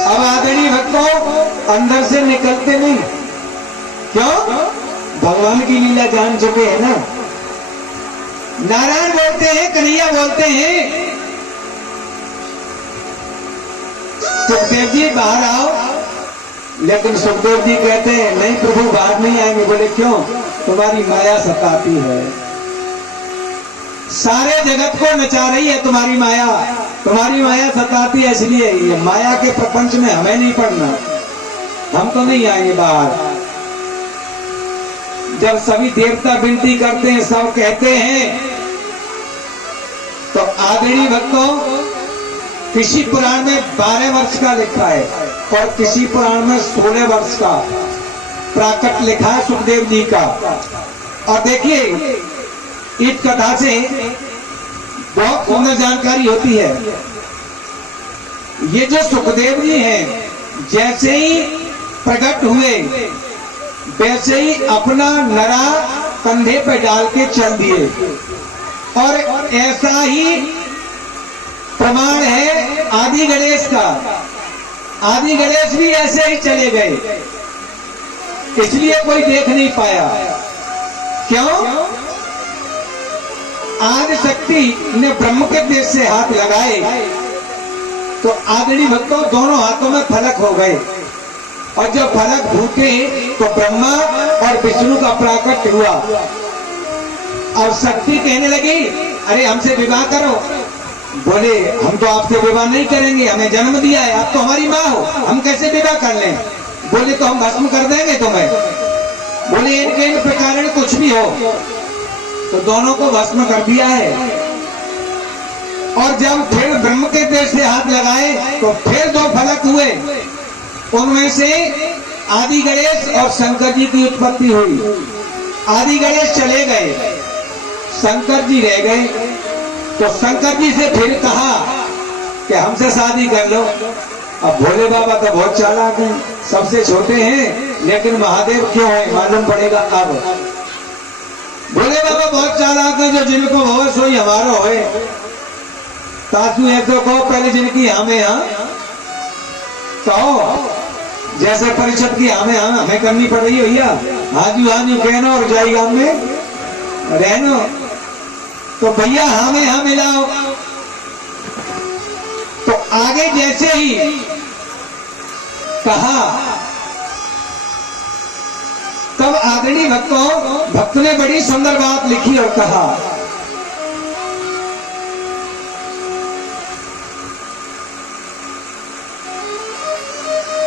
अब आदरणीय भक्तों अंदर से निकलते नहीं। क्यों? भगवान की लीला जान चुके हैं ना। नारायण बोलते हैं, कन्हैया बोलते हैं, सुखदेव जी बाहर आओ। लेकिन सुखदेव जी कहते हैं नहीं प्रभु बाहर नहीं आएंगे। बोले क्यों? तुम्हारी माया सताती है, सारे जगत को नचा रही है तुम्हारी माया। तुम्हारी माया सताती है, इसलिए ये माया के प्रपंच में हमें नहीं पड़ना, हम तो नहीं आएंगे बाहर। जब सभी देवता विनती करते हैं, सब कहते हैं, तो आदरणीय भक्तों किसी पुराण में 12 वर्ष का लिखा है और किसी पुराण में 16 वर्ष का प्राकट लिखा है सुखदेव जी का। और देखिए इस कथा से बहुत सुंदर जानकारी होती है। ये जो सुखदेव जी हैं, जैसे ही प्रकट हुए वैसे ही अपना नरा कंधे पे डाल के चल दिए। और ऐसा ही प्रमाण है आदि गणेश का। आदि गणेश भी ऐसे ही चले गए, इसलिए कोई देख नहीं पाया। क्यों? आदि शक्ति ने ब्रह्म के देश से हाथ लगाए तो आदरणीय भक्तों दोनों हाथों में फलक हो गए। और जब फलक फूटे तो ब्रह्मा और विष्णु का प्राकट हुआ। और शक्ति कहने लगी अरे हमसे विवाह करो। बोले हम तो आपसे विवाह नहीं करेंगे, हमें जन्म दिया है, आप तो हमारी माँ हो, हम कैसे विवाह कर लें? बोले तो हम भस्म कर देंगे तुम्हें। बोले इनके इन प्रकार कुछ भी हो, तो दोनों को भस्म कर दिया है। और जब फिर ब्रह्म के देश से हाथ लगाए तो फिर 2 फलक हुए, उनमें से आदि गणेश और शंकर जी की उत्पत्ति हुई। आदि गणेश चले गए, शंकर जी रह गए। तो शंकर जी से फिर कहा कि हमसे शादी कर लो। अब भोले बाबा तो बहुत चालाक हैं, सबसे छोटे हैं, लेकिन महादेव क्यों है मालूम पड़ेगा। अब भोले बाबा बहुत चालाक हैं, जो जिनको हो सोई हमारो है। तासु ऐसे कहो पहले जिनकी हमें यहाँ कहो, जैसे परिषद की हमें करनी पड़ रही है भैया, हाजू हाजू कहना और जाएगा हमें रहना। तो भैया हमें यहाँ मिलाओ। तो आगे जैसे ही कहा तब आदरणीय भक्त ने बड़ी सुंदर बात लिखी और कहा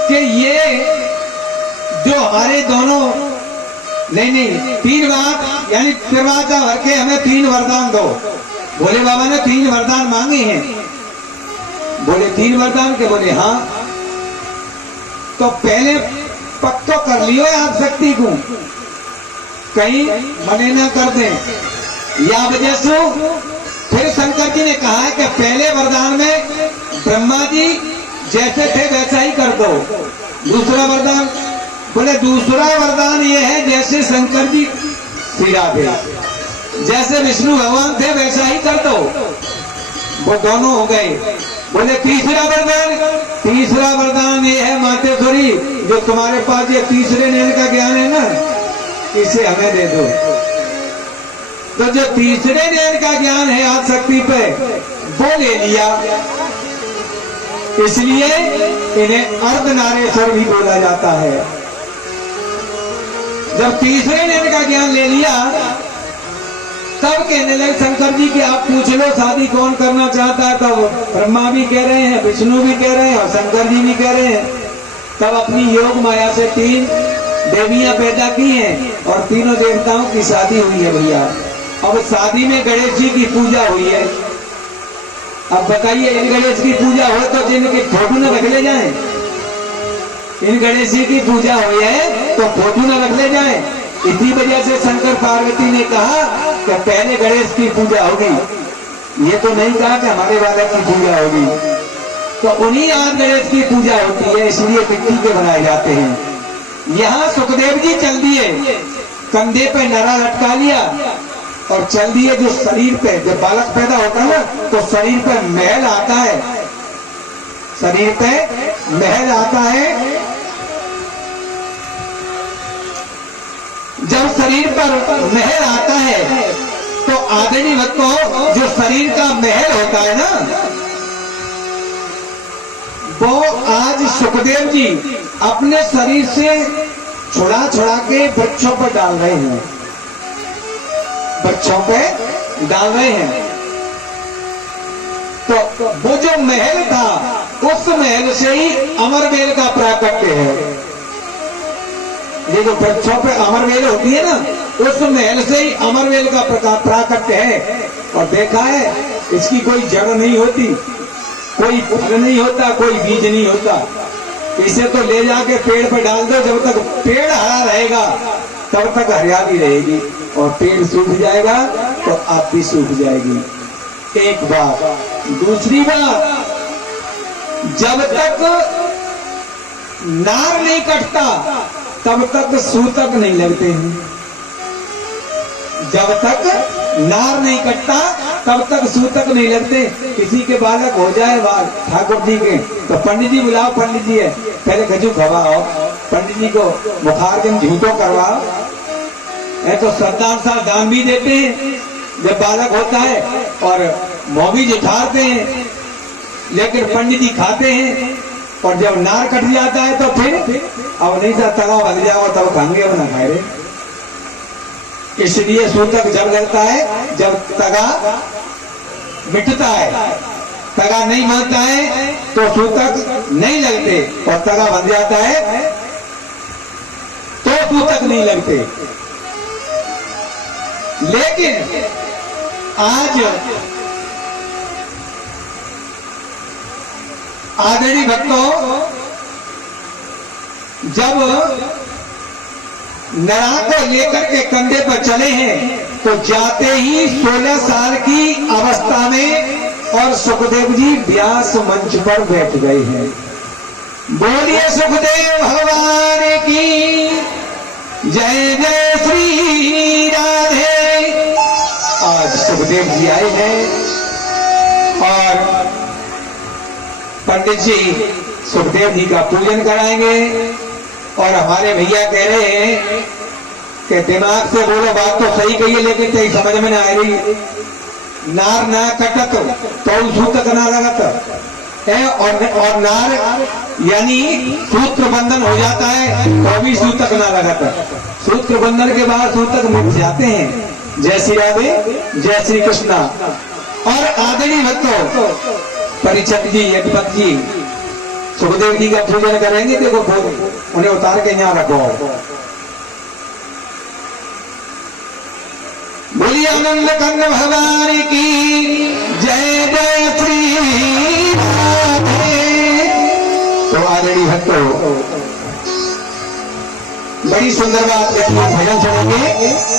कि ये जो हमारे दोनों नहीं 3 बात यानी त्रिवाचा भर के हमें 3 वरदान दो। भोले बाबा ने 3 वरदान मांगे हैं। बोले 3 वरदान के? बोले हाँ। तो पहले पक्का कर लियो आप शक्ति को, कहीं मने ना कर दें या वजह से। फिर शंकर जी ने कहा है कि पहले वरदान में ब्रह्मा जी जैसे थे वैसा ही कर दो। दूसरा वरदान? बोले दूसरा वरदान ये है जैसे शंकर जी सिरा थे, जैसे विष्णु भगवान थे वैसा ही कर दो। वो दोनों हो गए। बोले तीसरा वरदान? तीसरा वरदान ये है मातेश्वरी, जो तुम्हारे पास ये तीसरे नैन का ज्ञान है ना, इसे हमें दे दो। तो जो तीसरे नैन का ज्ञान है आदि शक्ति पे, वो ले लिया। इसलिए इन्हें अर्धनारेश्वर भी बोला जाता है। जब तीसरे नैन का ज्ञान ले लिया तब कहने लगे शंकर जी कि आप पूछ लो शादी कौन करना चाहता है। तब ब्रह्मा भी कह रहे हैं, विष्णु भी कह रहे हैं और शंकर जी भी कह रहे हैं। तब अपनी योग माया से 3 देवियां पैदा की हैं और तीनों देवताओं की शादी हुई है भैया। अब शादी में गणेश जी की पूजा हुई है। अब बताइए, इन गणेश की पूजा हो तो जिनके फोटो न रख ले जाएं। इन गणेश जी की पूजा हुई है तो फोटो न रख ले जाएं। इसी वजह से शंकर पार्वती ने कहा कि पहले गणेश की पूजा होगी। ये तो नहीं कहा कि हमारे बालक की पूजा होगी। तो उन्हीं आज गणेश की पूजा होती है, इसलिए मिट्टी के बनाए जाते हैं। यहाँ सुखदेव जी चल दिए, कंधे पे नरा लटका लिया और चल दिए। जो शरीर पे जब बालक पैदा होता है ना तो शरीर पे महल आता है, शरीर पे महल आता है। जब शरीर पर महल आता है तो आदरणीय भक्तों, जो शरीर का महल होता है ना, वो आज सुखदेव जी अपने शरीर से छुड़ा छुड़ा के वृक्षों पर डाल रहे हैं, वृक्षों पे डाल रहे हैं। तो वो जो महल था, उस महल से ही अमरवेल का प्राकट्य है। ये जो वृक्षों पे अमरवेल होती है ना, उस महल से ही अमरवेल का प्राकट्य है। और देखा है, इसकी कोई जड़ नहीं होती, कोई फल नहीं होता, कोई बीज नहीं होता। इसे तो ले जाके पेड़ पर डाल दो, जब तक पेड़ हरा रहेगा तब तक हरियाली रहेगी, और पेड़ सूख जाएगा तो आप भी सूख जाएगी। एक बात। दूसरी बात, जब तक नार नहीं कटता तब तक सूतक नहीं लगते हैं। जब तक नार नहीं कटता तब तक सूतक नहीं लगते। किसी के बालक हो जाए ठाकुर जी के तो पंडित जी बुलाओ, पंडित जी है पहले खजू खवाओ, पंडित जी को बुखार के झूठो करवाओ। तो सरदार साहब दान भी देते हैं जब बालक होता है, और मुंह भी जिठाते हैं, लेकिन पंडित जी खाते हैं। और जब नार कट जाता है तो फिर अब नहीं सा तगा बन जाओ तब खाएंगे, अब ना खाए। इसलिए सूतक जब लगता है जब तगा मिटता है। तगा नहीं बनता है तो सूतक नहीं लगते, और तगा बन जाता है तो सूतक नहीं लगते। लेकिन आज आदरणीय भक्तों, जब नरा को लेकर के कंधे पर चले हैं तो जाते ही 16 साल की अवस्था में और सुखदेव जी व्यास मंच पर बैठ गए हैं। बोलिए सुखदेव भगवान की जय जय श्री राधे। आज सुखदेव जी आए हैं और पंडित जी सुखदेव जी का पूजन कराएंगे। और हमारे भैया कह रहे हैं कि दिमाग से बोलो, बात तो सही कही है लेकिन कहीं समझ में ना आ रही। नार ना कटत तो सूतक ना लगत है, और नार यानी सूत्र बंधन हो जाता है तो भी सूतक ना लगत। सूत्र बंधन के बाद सूतक मिट जाते हैं। जय श्री राधे, जय श्री कृष्णा। और आदरणीय भक्तों, परिचत जी, यज्ञपत जी सुखदेव जी का पूजन करेंगे। देखो उन्हें उतार के यहाँ रखो। बोलिए आनंद कंद भगवान की जय जय श्री राधे। तो आदरणीय भक्तों, बड़ी सुंदर बात देखिए, भजन सुनेंगे।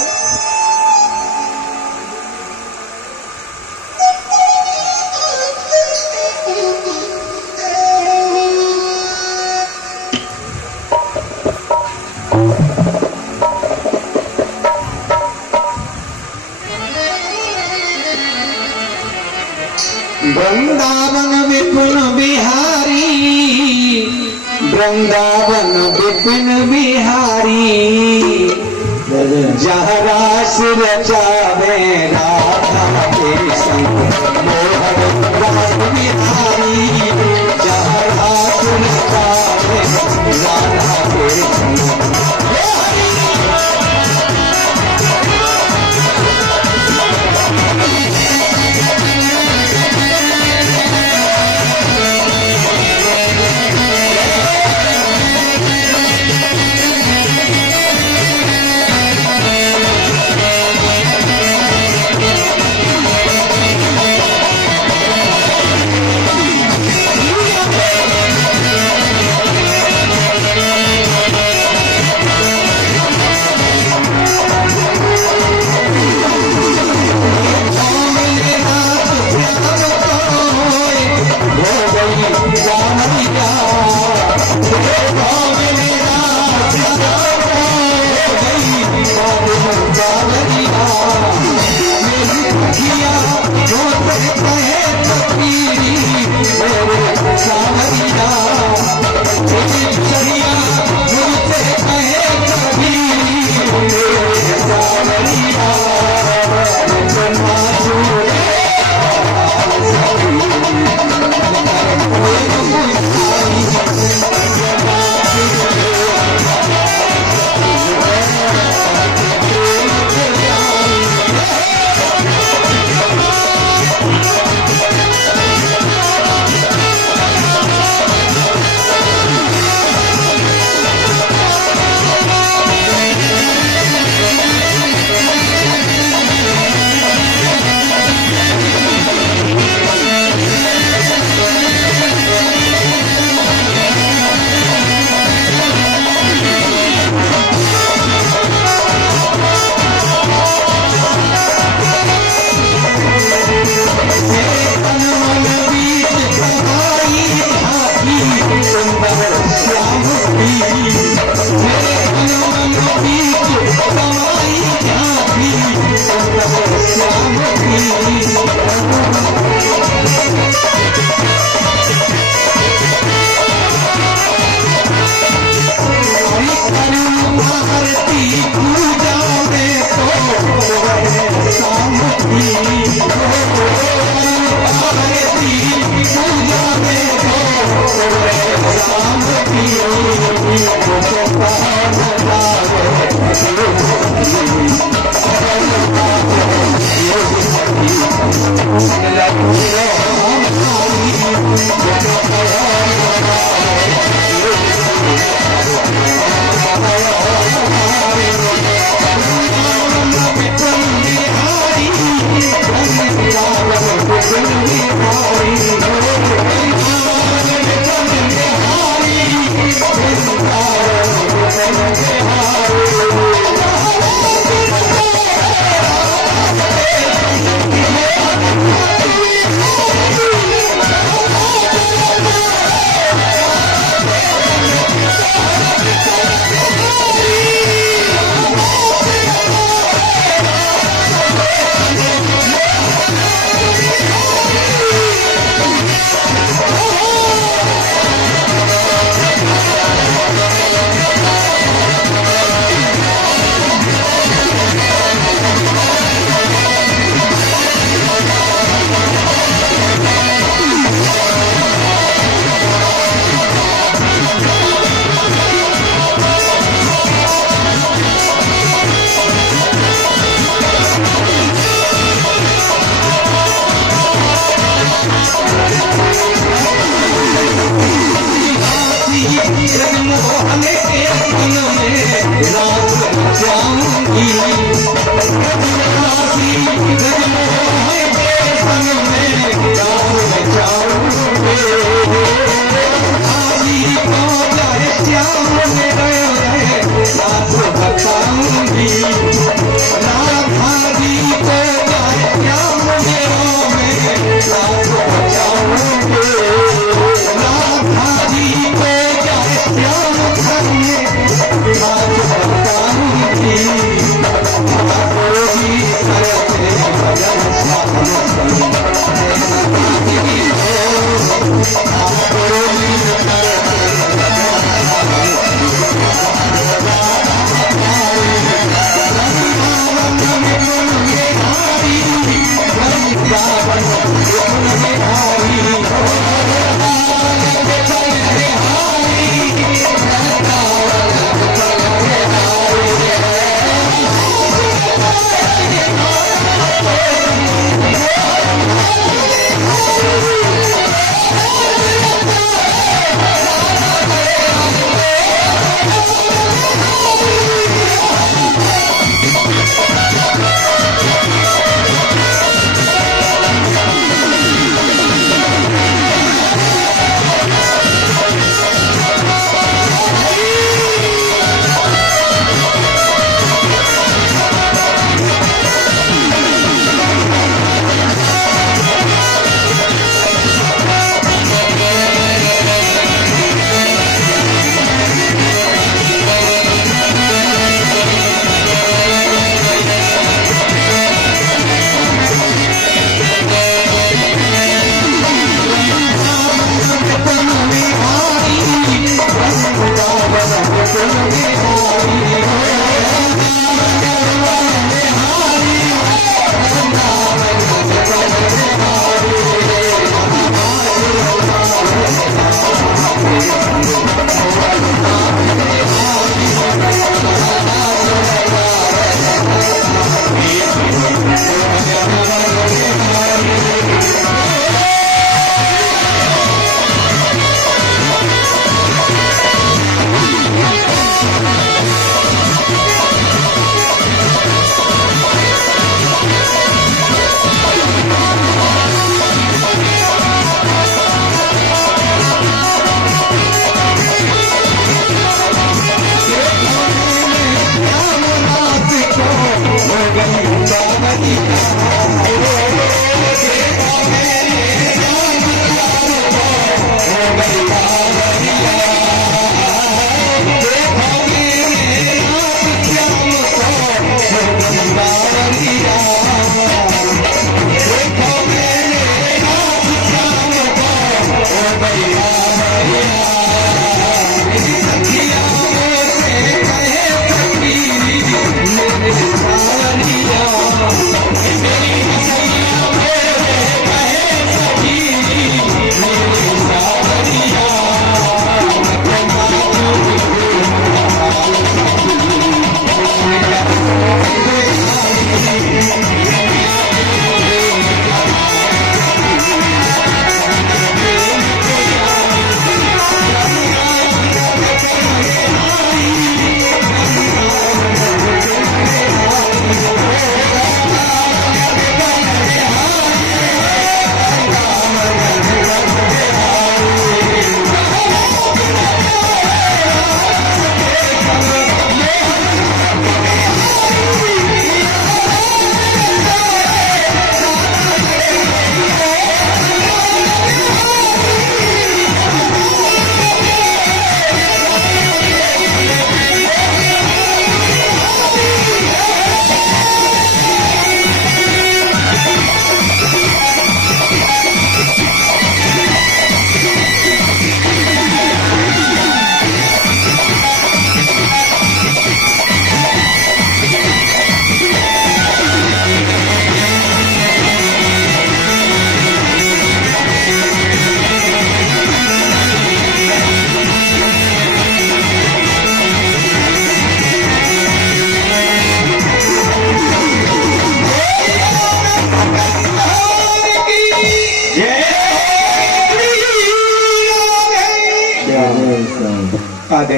वृंदावन विपिन बिहारी, वृंदावन विपिन बिहारी, जहाँ रास रचावे राधा कृष्ण मोहन रास बिहारी, जहाँ रास रचावे राधा कृष्ण।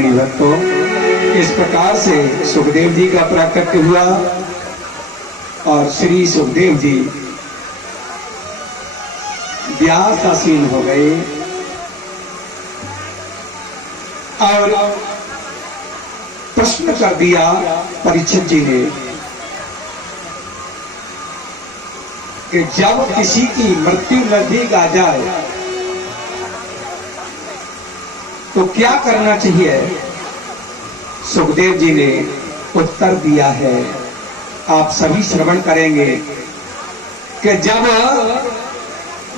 आदरणीय भक्तों, इस प्रकार से सुखदेव जी का प्राकट्य हुआ और श्री सुखदेव जी व्यास आसीन हो गए और प्रश्न कर दिया परीक्षित जी ने कि जब किसी की मृत्यु नजदीक आ जाए तो क्या करना चाहिए। सुखदेव जी ने उत्तर दिया है, आप सभी श्रवण करेंगे कि जब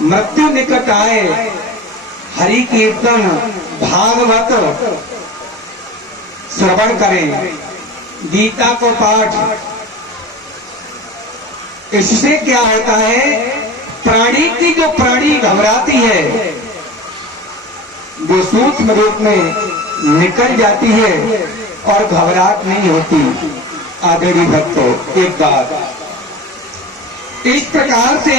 मृत्यु निकट आए हरि कीर्तन भागवत श्रवण करें, गीता को पाठ। इससे क्या होता है, प्राणी की जो प्राणी घबराती है वो सूक्ष्म रूप में निकल जाती है और घबराहट नहीं होती। आदरणीय भक्तों, एक बात इस प्रकार से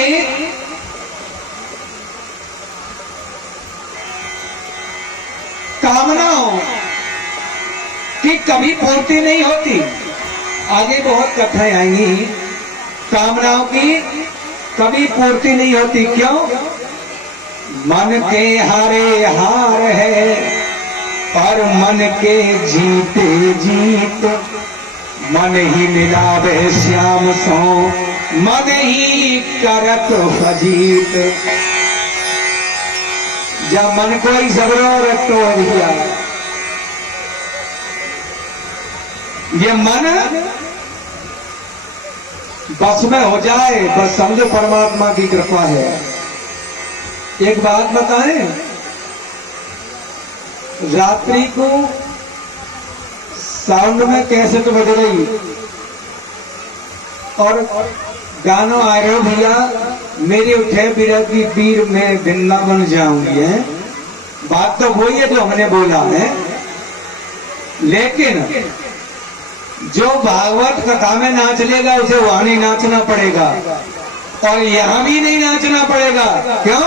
कामनाओं की कभी पूर्ति नहीं होती। आगे बहुत कथाएं आएंगी, कामनाओं की कभी पूर्ति नहीं होती। क्यों? मन के हारे हार है और मन के जीते जीत, मन ही मिलावे श्याम सो मन ही करत फजीत। जब मन को ही जबरो तोड़ दिया, ये मन बस में हो जाए, बस समझो परमात्मा की कृपा है। एक बात बताएं, रात्रि को साउंड में कैसेट बज रही और गाना आ रहे हो, भैया मेरे उठे बिरह की पीर में वृंदावन जाऊंगी है। बात तो वही है जो हमने बोला है, लेकिन जो भागवत कथा में नाच लेगा उसे वहां नहीं नाचना पड़ेगा और यहां भी नहीं नाचना पड़ेगा। क्यों?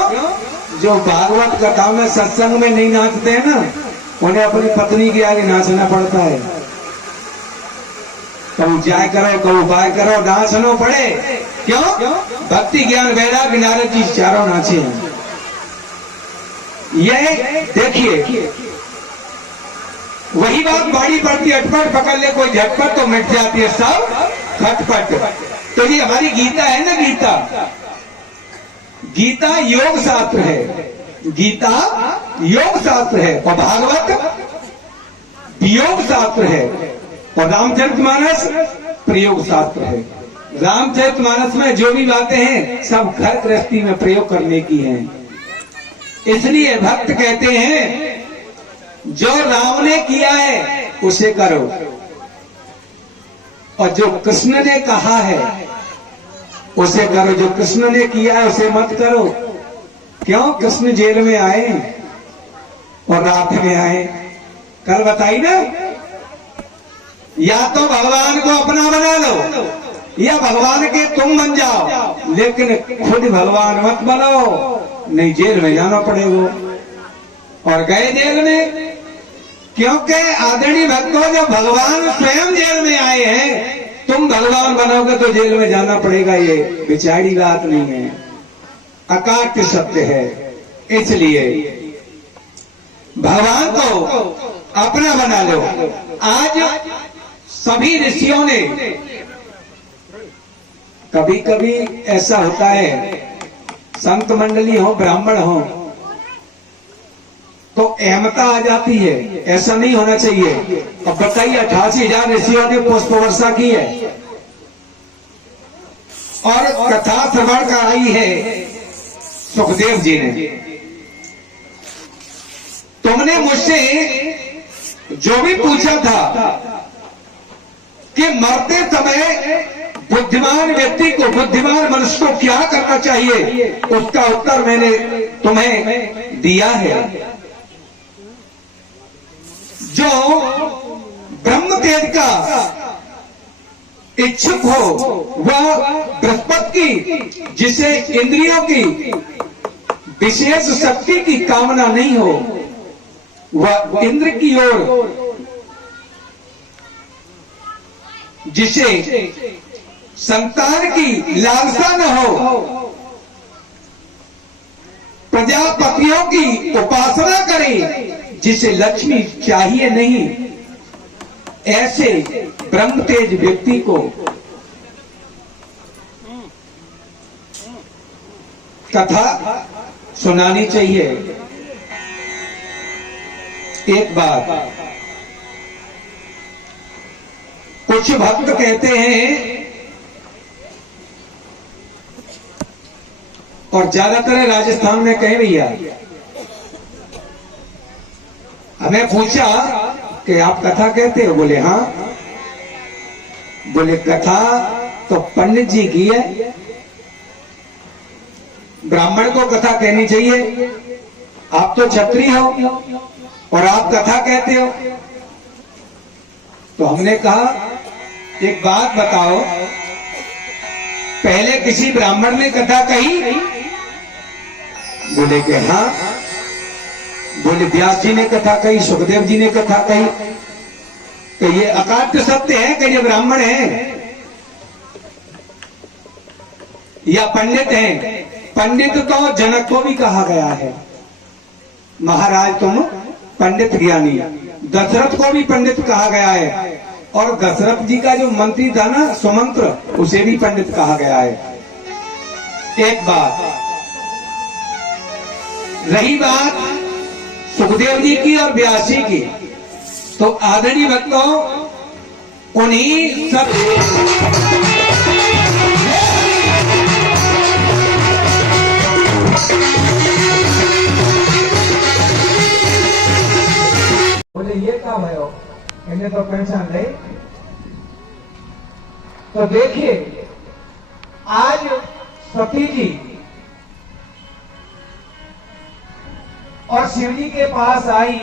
जो भागवत कथा में सत्संग में नहीं नाचते हैं ना, उन्हें अपनी पत्नी के आगे नाचना पड़ता है। कभी जाय करो, कभी बाय करो, नाचना पड़े। क्यों? भक्ति ज्ञान वैराग्य नारद जी चारों नाचे हैं। यह देखिए, वही बात बाड़ी पड़ती, अटपट पकड़ ले कोई झटपट तो मिट जाती है सब खटपट। तो ये हमारी गीता है ना, गीता योग शास्त्र है, गीता योग शास्त्र है और भागवत योग शास्त्र है और रामचरितमानस प्रयोग शास्त्र है। रामचरितमानस में जो भी बातें हैं सब घर गृहस्थी में प्रयोग करने की हैं। इसलिए भक्त कहते हैं जो राम ने किया है उसे करो और जो कृष्ण ने कहा है उसे करो। जो कृष्ण ने किया है उसे मत करो। क्यों? कृष्ण जेल में आए और रात में आए, कल बताई ना। या तो भगवान को अपना बना लो या भगवान के तुम बन जाओ, लेकिन खुद भगवान मत बनाओ, नहीं जेल में जाना पड़ेगा। और गए जेल में, क्योंकि आदरणीय भक्तों जब भगवान स्वयं जेल में आए हैं, तुम भगवान बनोगे तो जेल में जाना पड़ेगा। ये बिचारी बात नहीं है, अकाट्य सत्य है। इसलिए भगवान को अपना बना लो। आज सभी ऋषियों ने, कभी कभी ऐसा होता है संत मंडली हो, ब्राह्मण हो, तो अहमता आ जाती है। ऐसा नहीं होना चाहिए। अब बताइए 88,000 ऋषियों ने पुष्प वर्षा की है और कथा श्रवण कराई है सुखदेव जी ने। तुमने मुझसे जो भी पूछा था कि मरते समय बुद्धिमान व्यक्ति को, बुद्धिमान मनुष्य को क्या करना चाहिए, उसका उत्तर मैंने तुम्हें दिया है। जो ब्रह्म तेज का इच्छुक हो वह बृहस्पति की, जिसे इंद्रियों की विशेष शक्ति की कामना नहीं हो, वह इंद्र की ओर जिसे संतान की लालसा न हो, प्रजापतियों की उपासना करे, जिसे लक्ष्मी चाहिए नहीं, ऐसे ब्रह्म तेज व्यक्ति को कथा सुनानी चाहिए। एक बात कुछ भक्त कहते हैं, और ज्यादातर राजस्थान में कह रही है, हमें पूछा कि आप कथा कहते हो? बोले हाँ। बोले कथा तो पंडित जी की है, ब्राह्मण को कथा कहनी चाहिए, आप तो क्षत्रिय हो और आप कथा कहते हो। तो हमने कहा एक बात बताओ, पहले किसी ब्राह्मण ने कथा कही? बोले कि हाँ। बोले व्यास जी ने कथा कही, सुखदेव जी ने कथा कही। तो ये अकाट्य सत्य है कि ये ब्राह्मण है या पंडित हैं? पंडित तो जनक को भी कहा गया है, महाराज तुम पंडित ज्ञानी। दशरथ को भी पंडित कहा गया है, और दशरथ जी का जो मंत्री था ना सुमंत्र, उसे भी पंडित कहा गया है। एक बात रही बात सुखदेव जी की और व्यास जी की, तो आदरणीय भक्तों उन्हीं सब बोले ये क्या भयो, इन्हें तो पहचान ले। तो देखिए आज सती जी और शिव जी के पास आई।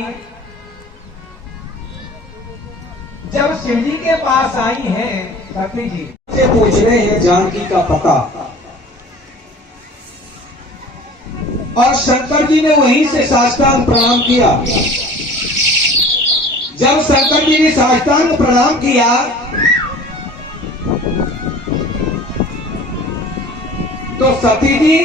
जब शिव जी के पास आई हैं सती जी से पूछ रहे हैं जानकी का पता, और शंकर जी ने वहीं से साष्टांग प्रणाम किया। जब शंकर जी ने साष्टांग प्रणाम किया तो सती जी